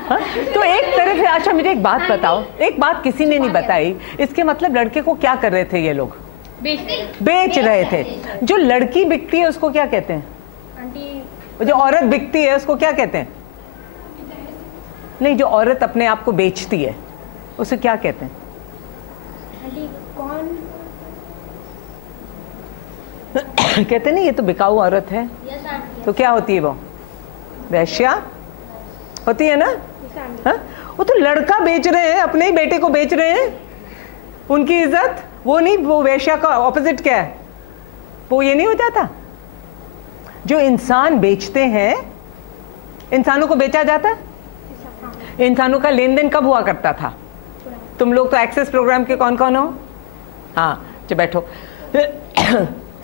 हाँ? तो एक तरह से अच्छा मुझे एक बात बताओ, एक बात किसी ने नहीं बताई, इसके मतलब लड़के को क्या कर रहे थे ये लोग? बेच रहे थे। जो लड़की बिकती है उसको क्या कहते हैं? आंटी। जो औरत बिकती है उसको क्या कहते हैं? नहीं, जो औरत अपने आप को बेचती है उसे क्या कहते हैं? आंटी कौन? कहते नहीं ये तो बिकाऊ औरत है, तो क्या होती है वो? वेश्या होती है ना? हाँ? वो तो लड़का बेच रहे हैं, अपने ही बेटे को बेच रहे हैं, उनकी इज्जत वो नहीं, वो वेश्या का ऑपोजिट क्या है? वो ये नहीं हो जाता? जो इंसान बेचते हैं, इंसानों को बेचा जाता है। इंसानों का लेन देन कब हुआ करता था? तुम लोग तो एक्सेस प्रोग्राम के कौन कौन हो? हाँ जो बैठो।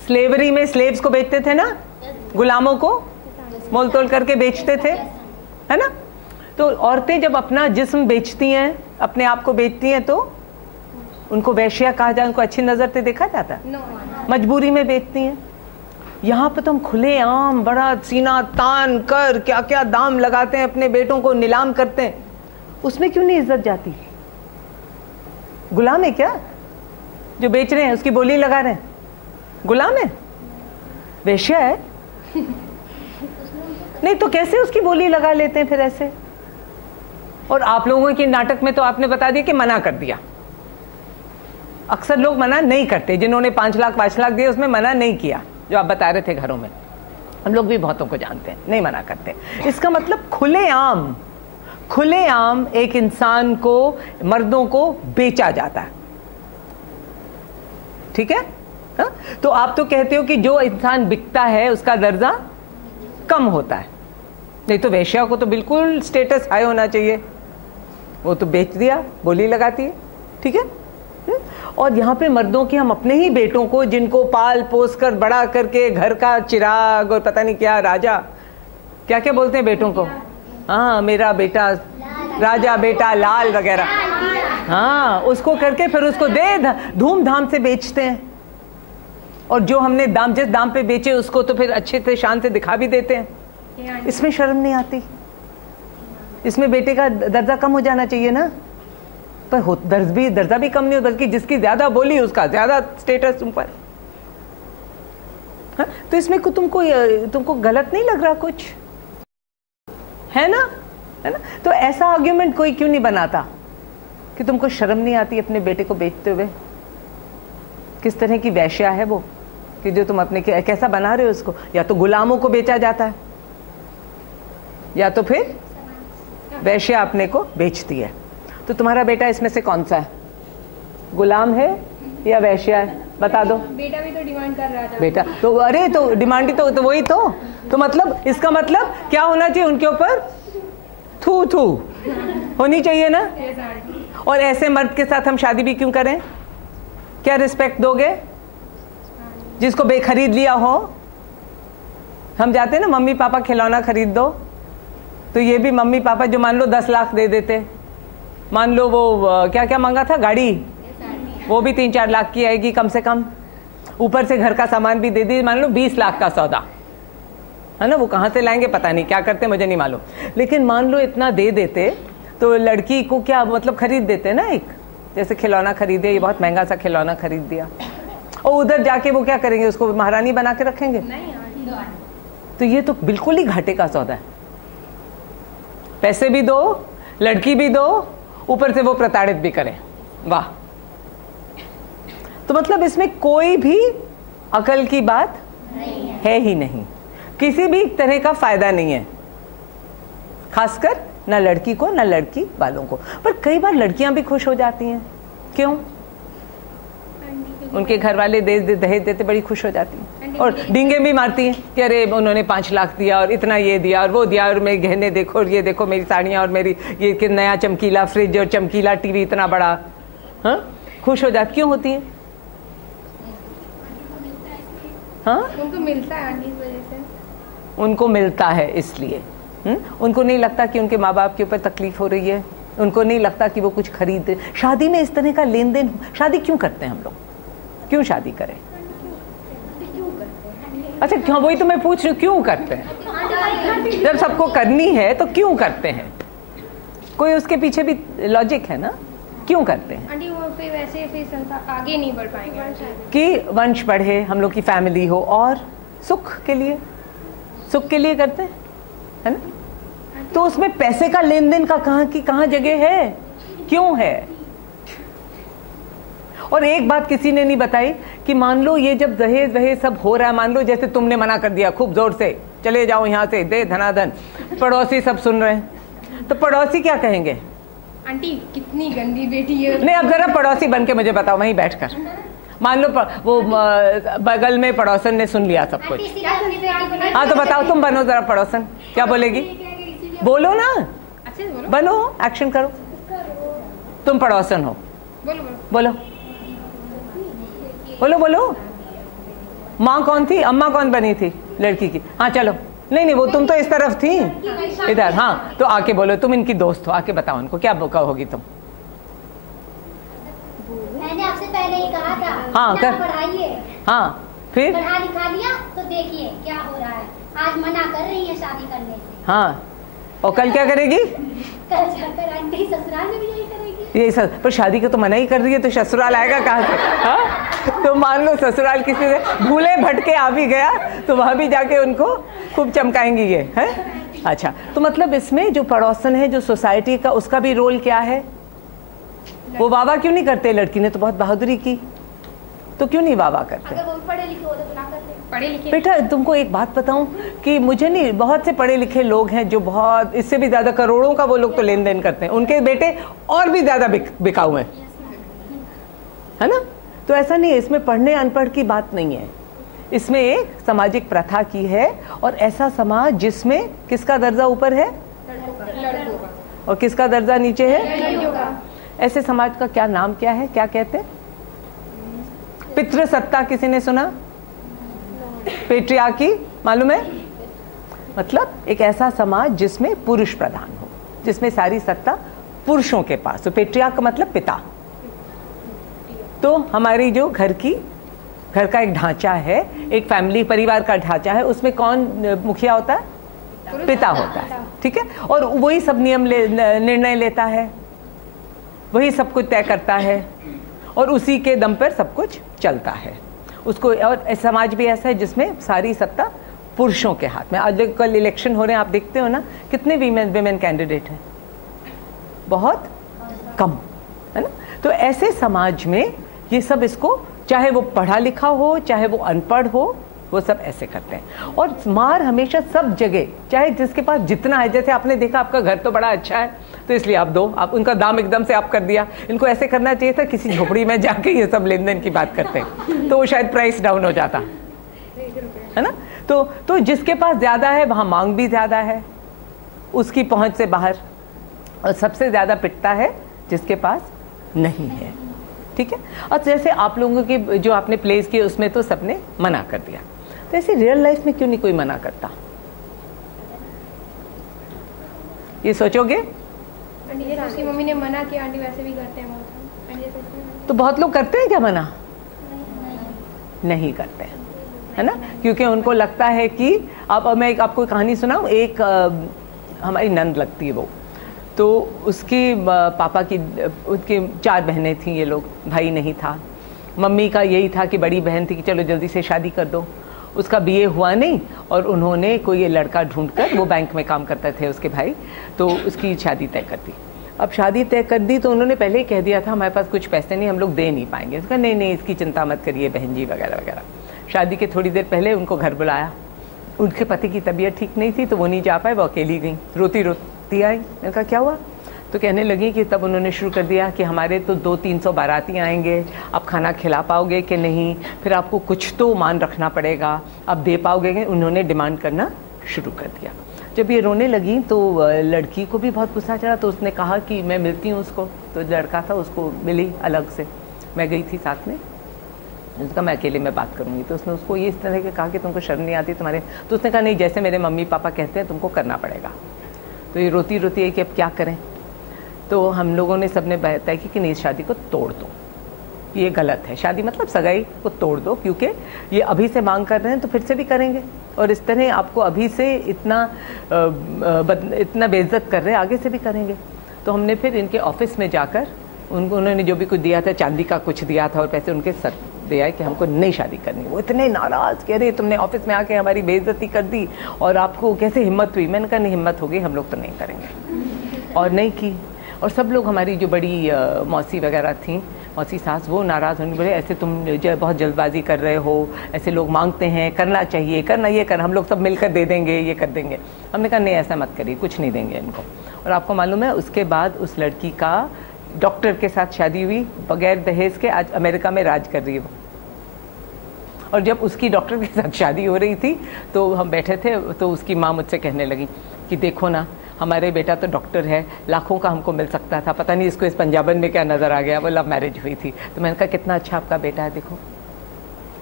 स्लेवरी में स्लेव्स को बेचते थे ना, गुलामों को मोल तोल करके बेचते थे, है ना? तो औरतें जब अपना जिस्म बेचती हैं, अपने आप को बेचती हैं, तो उनको वैश्या कहा जाए, उनको अच्छी नजर से देखा जाता है? मजबूरी में बेचती हैं। यहाँ पे तो हम खुले आम बड़ा सीना तान कर क्या क्या दाम लगाते हैं, अपने बेटों को नीलाम करते हैं, उसमें क्यों नहीं इज्जत जाती? गुलाम है क्या जो बेच रहे हैं, उसकी बोली लगा रहे हैं? गुलाम है? वेश्या है? नहीं तो कैसे उसकी बोली लगा लेते हैं फिर ऐसे? और आप लोगों के नाटक में तो आपने बता दिया कि मना कर दिया। अक्सर लोग मना नहीं करते, जिन्होंने 5 लाख दिए उसमें मना नहीं किया, जो आप बता रहे थे घरों में। हम लोग भी बहुतों को जानते हैं, नहीं मना करते। इसका मतलब खुलेआम एक इंसान को, मर्दों को बेचा जाता है, ठीक है? हा? तो आप तो कहते हो कि जो इंसान बिकता है उसका दर्जा कम होता है, नहीं तो वेश्या को तो बिल्कुल स्टेटस हाई होना चाहिए, वो तो बेच दिया, बोली लगाती है, ठीक है? और यहाँ पे मर्दों की, हम अपने ही बेटों को, जिनको पाल पोस कर बड़ा करके घर का चिराग और पता नहीं क्या राजा, क्या क्या बोलते हैं बेटों को? हाँ मेरा बेटा राजा, बेटा लाल वगैरह, हाँ उसको करके फिर उसको दे धूमधाम से बेचते हैं। और जो हमने दाम, जिस दाम पे बेचे उसको तो फिर अच्छे से शान से दिखा भी देते हैं। इसमें शर्म नहीं आती? इसमें बेटे का दर्जा कम हो जाना चाहिए ना? पर दर्जा भी कम नहीं हो, बल्कि जिसकी ज्यादा बोली उसका ज्यादा स्टेटस तुम पर। हाँ? तो इसमें तुमको गलत नहीं लग रहा कुछ, है ना? है ना? तो ऐसा आर्ग्यूमेंट कोई क्यों नहीं बनाता कि तुमको शर्म नहीं आती अपने बेटे को बेचते हुए? किस तरह की वैश्या है वो कि जो तुम अपने कैसा बना रहे हो उसको? या तो गुलामों को बेचा जाता है, या तो फिर वैश्या अपने को बेचती है। तो तुम्हारा बेटा इसमें से कौन सा है? गुलाम है या वैश्या है? बता दो। बेटा भी तो डिमांड कर रहा था। बेटा तो अरे तो डिमांड ही तो वही तो मतलब इसका मतलब क्या होना चाहिए? उनके ऊपर थू थू होनी चाहिए ना? और ऐसे मर्द के साथ हम शादी भी क्यों करें? क्या रिस्पेक्ट दोगे जिसको खरीद लिया हो? हम जाते ना मम्मी पापा खिलौना खरीद दो, तो ये भी मम्मी पापा जो मान लो 10 लाख दे देते, मान लो वो क्या क्या मांगा था, गाड़ी, वो भी 3-4 लाख की आएगी कम से कम, ऊपर से घर का सामान भी दे दी, मान लो 20 लाख का सौदा है ना? वो कहाँ से लाएंगे पता नहीं, क्या करते मुझे नहीं मालूम, लेकिन मान लो इतना दे देते तो लड़की को क्या मतलब खरीद देते ना, एक जैसे खिलौना खरीदे, ये बहुत महंगा सा खिलौना खरीद दिया, और उधर जाके वो क्या करेंगे? उसको महारानी बना के रखेंगे? तो ये तो बिल्कुल ही घाटे का सौदा है। पैसे भी दो, लड़की भी दो, ऊपर से वो प्रताड़ित भी करें, वाह। तो मतलब इसमें कोई भी अकल की बात है ही नहीं, किसी भी तरह का फायदा नहीं है, खासकर ना लड़की को ना लड़की वालों को। पर कई बार लड़कियां भी खुश हो जाती हैं, क्यों? उनके घर वाले दहेज देते बड़ी खुश हो जाती हैं, और डींगे भी मारती हैं कि अरे उन्होंने 5 लाख दिया और इतना ये दिया और वो दिया, और मेरे गहने देखो और ये देखो मेरी साड़ियाँ और मेरी ये कि नया चमकीला फ्रिज और चमकीला टीवी इतना बड़ा। हाँ, खुश हो जाती क्यों होती है? हाँ, उनको मिलता है आंटी, इस वजह से उनको मिलता है इसलिए। उनको नहीं लगता कि उनके माँ बाप के ऊपर तकलीफ हो रही है, उनको नहीं लगता कि वो कुछ खरीद। शादी में इस तरह का लेन देन, शादी क्यों करते हैं हम लोग, क्यों शादी करें? अच्छा क्यों, वही तो मैं पूछ रही हूँ, क्यों करते हैं? जब सबको करनी है तो क्यों करते हैं? कोई उसके पीछे भी लॉजिक है ना, क्यों करते हैं? आंटी वो फिर वैसे फिर संसार आगे नहीं बढ़ पाएंगे कि वंश बढ़े, हम लोग की फैमिली हो, और सुख के लिए, सुख के लिए करते हैं, है ना? तो उसमें पैसे का लेन देन का कहाँ की कहाँ जगह है, क्यों है? और एक बात किसी ने नहीं बताई कि मान लो ये जब दहेज वहेज सब हो रहा है, मान लो जैसे तुमने मना कर दिया खूब जोर से, चले जाओ यहाँ से, दे धनाधन, पड़ोसी सब सुन रहे हैं, तो पड़ोसी क्या कहेंगे? आंटी कितनी गंदी बेटी है। नहीं, अब जरा पड़ोसी बन के मुझे बताओ वहीं बैठकर, मान लो वो बगल में पड़ोसन ने सुन लिया सब कुछ, हाँ तो बताओ, तुम बनो जरा पड़ोसन, क्या बोलेगी? बोलो ना, बनो, एक्शन करो, तुम पड़ोसन हो, बोलो बोलो बोलो बोलो। माँ कौन थी, अम्मा कौन बनी थी लड़की की? हाँ चलो, नहीं नहीं वो तुम तो इस तरफ थी, इधर, हाँ तो आके बोलो, तुम इनकी दोस्त हो, आके बताओ उनको क्या कहोगी तुम? मैंने आपसे पहले ही कहा था, हाँ कर, पढ़ाइए, हाँ फिर पढ़ा लिखा लिया तो देखिए क्या हो रहा है। आज मना कर रही है शादी करने से, हाँ, और कल क्या करेगी? कल जाकर आंटी ससुराल में भी यही करेगी। ये सब पर शादी को तो मना ही कर रही है, तो ससुराल आएगा कहाँ से? हाँ? तो मान लो ससुराल किसी से भूले भटके आ भी गया तो वहां भी जाके उनको खूब चमकाएंगी ये, है? अच्छा, तो मतलब इसमें जो पड़ोसन है, जो सोसाइटी का, उसका भी रोल क्या है? वो वाह वाह क्यों नहीं करते? लड़की ने तो बहुत बहादुरी की, तो क्यों नहीं वाह वाह करते? अगर वो पढ़े लिखे हो तो ना करते। पढ़े लिखे बेटा तुमको एक बात बताऊं कि मुझे नहीं, बहुत से पढ़े लिखे लोग हैं जो बहुत, इससे भी ज्यादा करोड़ों का वो लोग तो लेन देन करते हैं, उनके बेटे और भी ज्यादा बिकाऊ हैं, है ना? तो ऐसा नहीं है, इसमें पढ़ने अनपढ़ की बात नहीं है, इसमें एक सामाजिक प्रथा की है, और ऐसा समाज जिसमें किसका दर्जा ऊपर है और किसका दर्जा नीचे है, ऐसे समाज का क्या नाम क्या है, क्या कहते हैं? पितृसत्ता, किसी ने सुना? पेट्रियार्की, मालूम है? मतलब एक ऐसा समाज जिसमें पुरुष प्रधान हो, जिसमें सारी सत्ता पुरुषों के पास। तो पेट्रियार्क का मतलब पिता। तो हमारी जो घर का एक ढांचा है, एक फैमिली परिवार का ढांचा है, उसमें कौन मुखिया होता है? पिता होता है, ठीक है? और वही सब निर्णय लेता है, वही सब कुछ तय करता है, और उसी के दम पर सब कुछ चलता है उसको। और समाज भी ऐसा है जिसमें सारी सत्ता पुरुषों के हाथ में। आज कल इलेक्शन हो रहे हैं, आप देखते हो ना, कितने विमेन कैंडिडेट हैं? बहुत कम, है ना? तो ऐसे समाज में ये सब, इसको चाहे वो पढ़ा लिखा हो चाहे वो अनपढ़ हो, वो सब ऐसे करते हैं। और मार हमेशा सब जगह, चाहे जिसके पास जितना है। जैसे आपने देखा आपका घर तो बड़ा अच्छा है तो इसलिए आप दो, आप उनका दाम एकदम से आप कर दिया। इनको ऐसे करना चाहिए था, किसी झोपड़ी में जाके ये सब लेन देन की बात करते हैं तो वो शायद प्राइस डाउन हो जाता, है ना? तो जिसके पास ज्यादा है वहां मांग भी ज्यादा है, उसकी पहुंच से बाहर, और सबसे ज्यादा पिटता है जिसके पास नहीं है, ठीक है? और जैसे आप लोगों की जो आपने प्लेस किए उसमें तो सबने मना कर दिया, तो ऐसे रियल लाइफ में क्यों नहीं कोई मना करता? ये सोचोगे? उसकी मम्मी ने मना किया, आंटी वैसे भी करते हैं बहुत। तो बहुत लोग करते हैं क्या मना? नहीं करते हैं, है ना? क्योंकि उनको लगता है कि अब मैं आपको कहानी सुनाऊं। एक हमारी नंद लगती है वो, तो उसकी पापा की, उसकी 4 बहनें थीं, ये लोग, भाई नहीं था। मम्मी का यही था कि बड़ी बहन थी कि चलो जल्दी से शादी कर दो। उसका बीए हुआ नहीं और उन्होंने कोई ये लड़का ढूंढकर, वो बैंक में काम करते थे उसके भाई, तो उसकी शादी तय कर दी। अब शादी तय कर दी तो उन्होंने पहले ही कह दिया था हमारे पास कुछ पैसे नहीं, हम लोग दे नहीं पाएंगे। उसका नहीं इसकी चिंता मत करिए बहन जी, वगैरह वगैरह। शादी के थोड़ी देर पहले उनको घर बुलाया। उनके पति की तबीयत ठीक नहीं थी तो वो नहीं जा पाए, वो अकेली गई, रोती रोती आई। मैंने कहा क्या हुआ? तो कहने लगी कि तब उन्होंने शुरू कर दिया कि हमारे तो 200-300 बाराती आएंगे, आप खाना खिला पाओगे कि नहीं, फिर आपको कुछ तो मान रखना पड़ेगा, आप दे पाओगे? उन्होंने डिमांड करना शुरू कर दिया। जब ये रोने लगी तो लड़की को भी बहुत गुस्सा चढ़ा, तो उसने कहा कि मैं मिलती हूँ उसको। तो लड़का था, उसको मिली अलग से, मैं गई थी साथ में। उसका मैं अकेले में बात करूँगी। तो उसने उसको ये इस तरह के कहा कि तुमको शर्म नहीं आती तुम्हारे? तो उसने कहा नहीं, जैसे मेरे मम्मी पापा कहते हैं तुमको करना पड़ेगा। तो ये रोती रोती है कि अब क्या करें। तो हम लोगों ने सबने तय की कि नहीं, इस शादी को तोड़ दो, ये गलत है। शादी मतलब सगाई को तोड़ दो, क्योंकि ये अभी से मांग कर रहे हैं तो फिर से भी करेंगे, और इस तरह आपको अभी से इतना बेइज्जत कर रहे हैं, आगे से भी करेंगे। तो हमने फिर इनके ऑफिस में जाकर उन्होंने जो भी कुछ दिया था, चांदी का कुछ दिया था और पैसे उनके सर दिया कि हमको नहीं शादी करनी। वो इतने नाराज, कह रहे तुमने ऑफिस में आके हमारी बेइज्जती कर दी और आपको कैसे हिम्मत हुई। मैंने कहा नहीं, हिम्मत होगी, हम लोग तो नहीं करेंगे, और नहीं की। और सब लोग, हमारी जो बड़ी मौसी वगैरह थी, मौसी सास, वो नाराज़ होने बोले ऐसे तुम बहुत जल्दबाजी कर रहे हो, ऐसे लोग मांगते हैं, करना चाहिए, करना, ये कर, हम लोग सब मिलकर दे देंगे, ये कर देंगे। हमने कहा नहीं, ऐसा मत करिए, कुछ नहीं देंगे इनको। और आपको मालूम है उसके बाद उस लड़की का डॉक्टर के साथ शादी हुई बगैर दहेज के। आज अमेरिका में राज कर रही है वो। और जब उसकी डॉक्टर के साथ शादी हो रही थी तो हम बैठे थे, तो उसकी माँ मुझसे कहने लगी कि देखो ना, हमारे बेटा तो डॉक्टर है, लाखों का हमको मिल सकता था, पता नहीं इसको इस पंजाबन में क्या नज़र आ गया। वो लव मैरिज हुई थी। तो मैंने कहा कितना अच्छा आपका बेटा है, देखो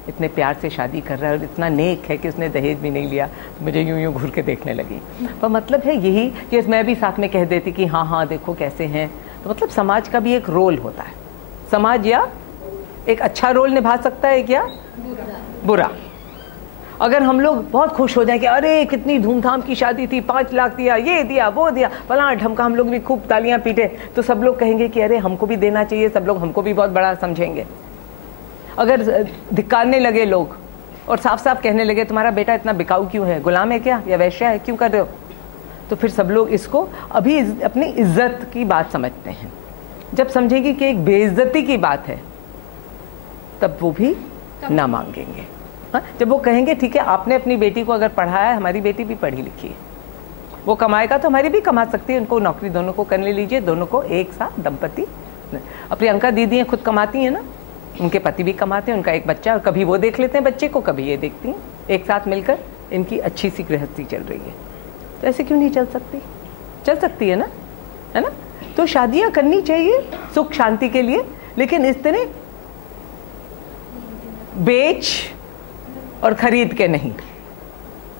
इतने प्यार से शादी कर रहा है और इतना नेक है कि उसने दहेज भी नहीं लिया। तो मुझे यूं यूं घूर के देखने लगी। पर मतलब है यही कि मैं भी साथ में कह देती कि हाँ हाँ देखो कैसे हैं। तो मतलब समाज का भी एक रोल होता है। समाज या एक अच्छा रोल निभा सकता है क्या बुरा। अगर हम लोग बहुत खुश हो जाए कि अरे कितनी धूमधाम की शादी थी, 5 लाख दिया, ये दिया, वो दिया, फलां ढमका, हम लोग भी खूब तालियां पीटे, तो सब लोग कहेंगे कि अरे हमको भी देना चाहिए, सब लोग हमको भी बहुत बड़ा समझेंगे। अगर धिक्कारने लगे लोग और साफ साफ कहने लगे तुम्हारा बेटा इतना बिकाऊ क्यों है, गुलाम है क्या या वैश्या है, क्यों कर रहे हो, तो फिर सब लोग इसको अभी अपनी इज्जत की बात समझते हैं। जब समझेगी कि एक बेइज्जती की बात है तब वो भी ना मांगेंगे। हाँ, जब वो कहेंगे ठीक है आपने अपनी बेटी को अगर पढ़ाया है, हमारी बेटी भी पढ़ी लिखी है, वो कमाएगा तो हमारी भी कमा सकती है, उनको नौकरी दोनों को करने लीजिए, दोनों को एक साथ दंपति। अब प्रियंका दीदी हैं खुद कमाती हैं ना, उनके पति भी कमाते हैं, उनका एक बच्चा, और कभी वो देख लेते हैं बच्चे को, कभी ये देखती हैं, एक साथ मिलकर इनकी अच्छी सी गृहस्थी चल रही है। तो ऐसे क्यों नहीं चल सकती, चल सकती है ना, है ना। तो शादियां करनी चाहिए सुख शांति के लिए, लेकिन इस तरह बेच और खरीद के नहीं।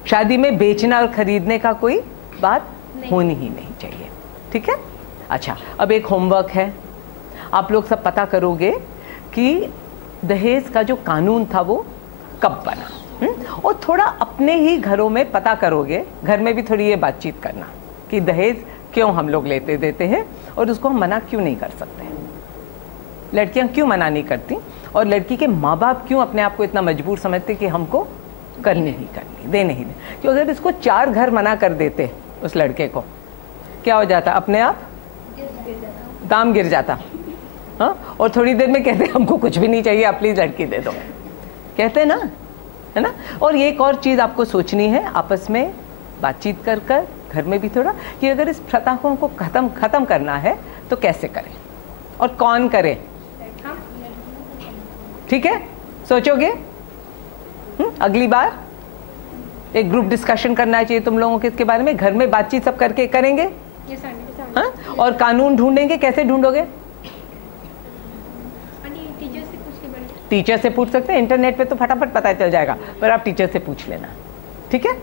शादी में बेचना और खरीदने का कोई बात होनी ही नहीं चाहिए, ठीक है। अच्छा, अब एक होमवर्क है, आप लोग सब पता करोगे कि दहेज का जो कानून था वो कब बना, और थोड़ा अपने ही घरों में पता करोगे, घर में भी थोड़ी ये बातचीत करना कि दहेज क्यों हम लोग लेते देते हैं और उसको हम मना क्यों नहीं कर सकते हैं। लड़कियां क्यों मना नहीं करती और लड़की के माँ बाप क्यों अपने आप को इतना मजबूर समझते कि हमको करनी ही करनी, दे नहीं दे। क्योंकि अगर इसको 4 घर मना कर देते उस लड़के को, क्या हो जाता, अपने आप दाम गिर जाता। हाँ, और थोड़ी देर में कहते हमको कुछ भी नहीं चाहिए, आप प्लीज लड़की दे दो, कहते ना, है ना। और ये एक और चीज आपको सोचनी है, आपस में बातचीत कर कर घर में भी थोड़ा, कि अगर इस प्रथा को हमको खत्म करना है तो कैसे करें और कौन करे, ठीक है। सोचोगे अगली बार एक ग्रुप डिस्कशन करना चाहिए तुम लोगों के इसके बारे में, घर में बातचीत सब करके करेंगे। हाँ, और कानून ढूंढेंगे, कैसे ढूंढोगे, टीचर से पूछ सकते हैं, इंटरनेट पे तो फटाफट पता चल जाएगा, पर आप टीचर से पूछ लेना, ठीक है।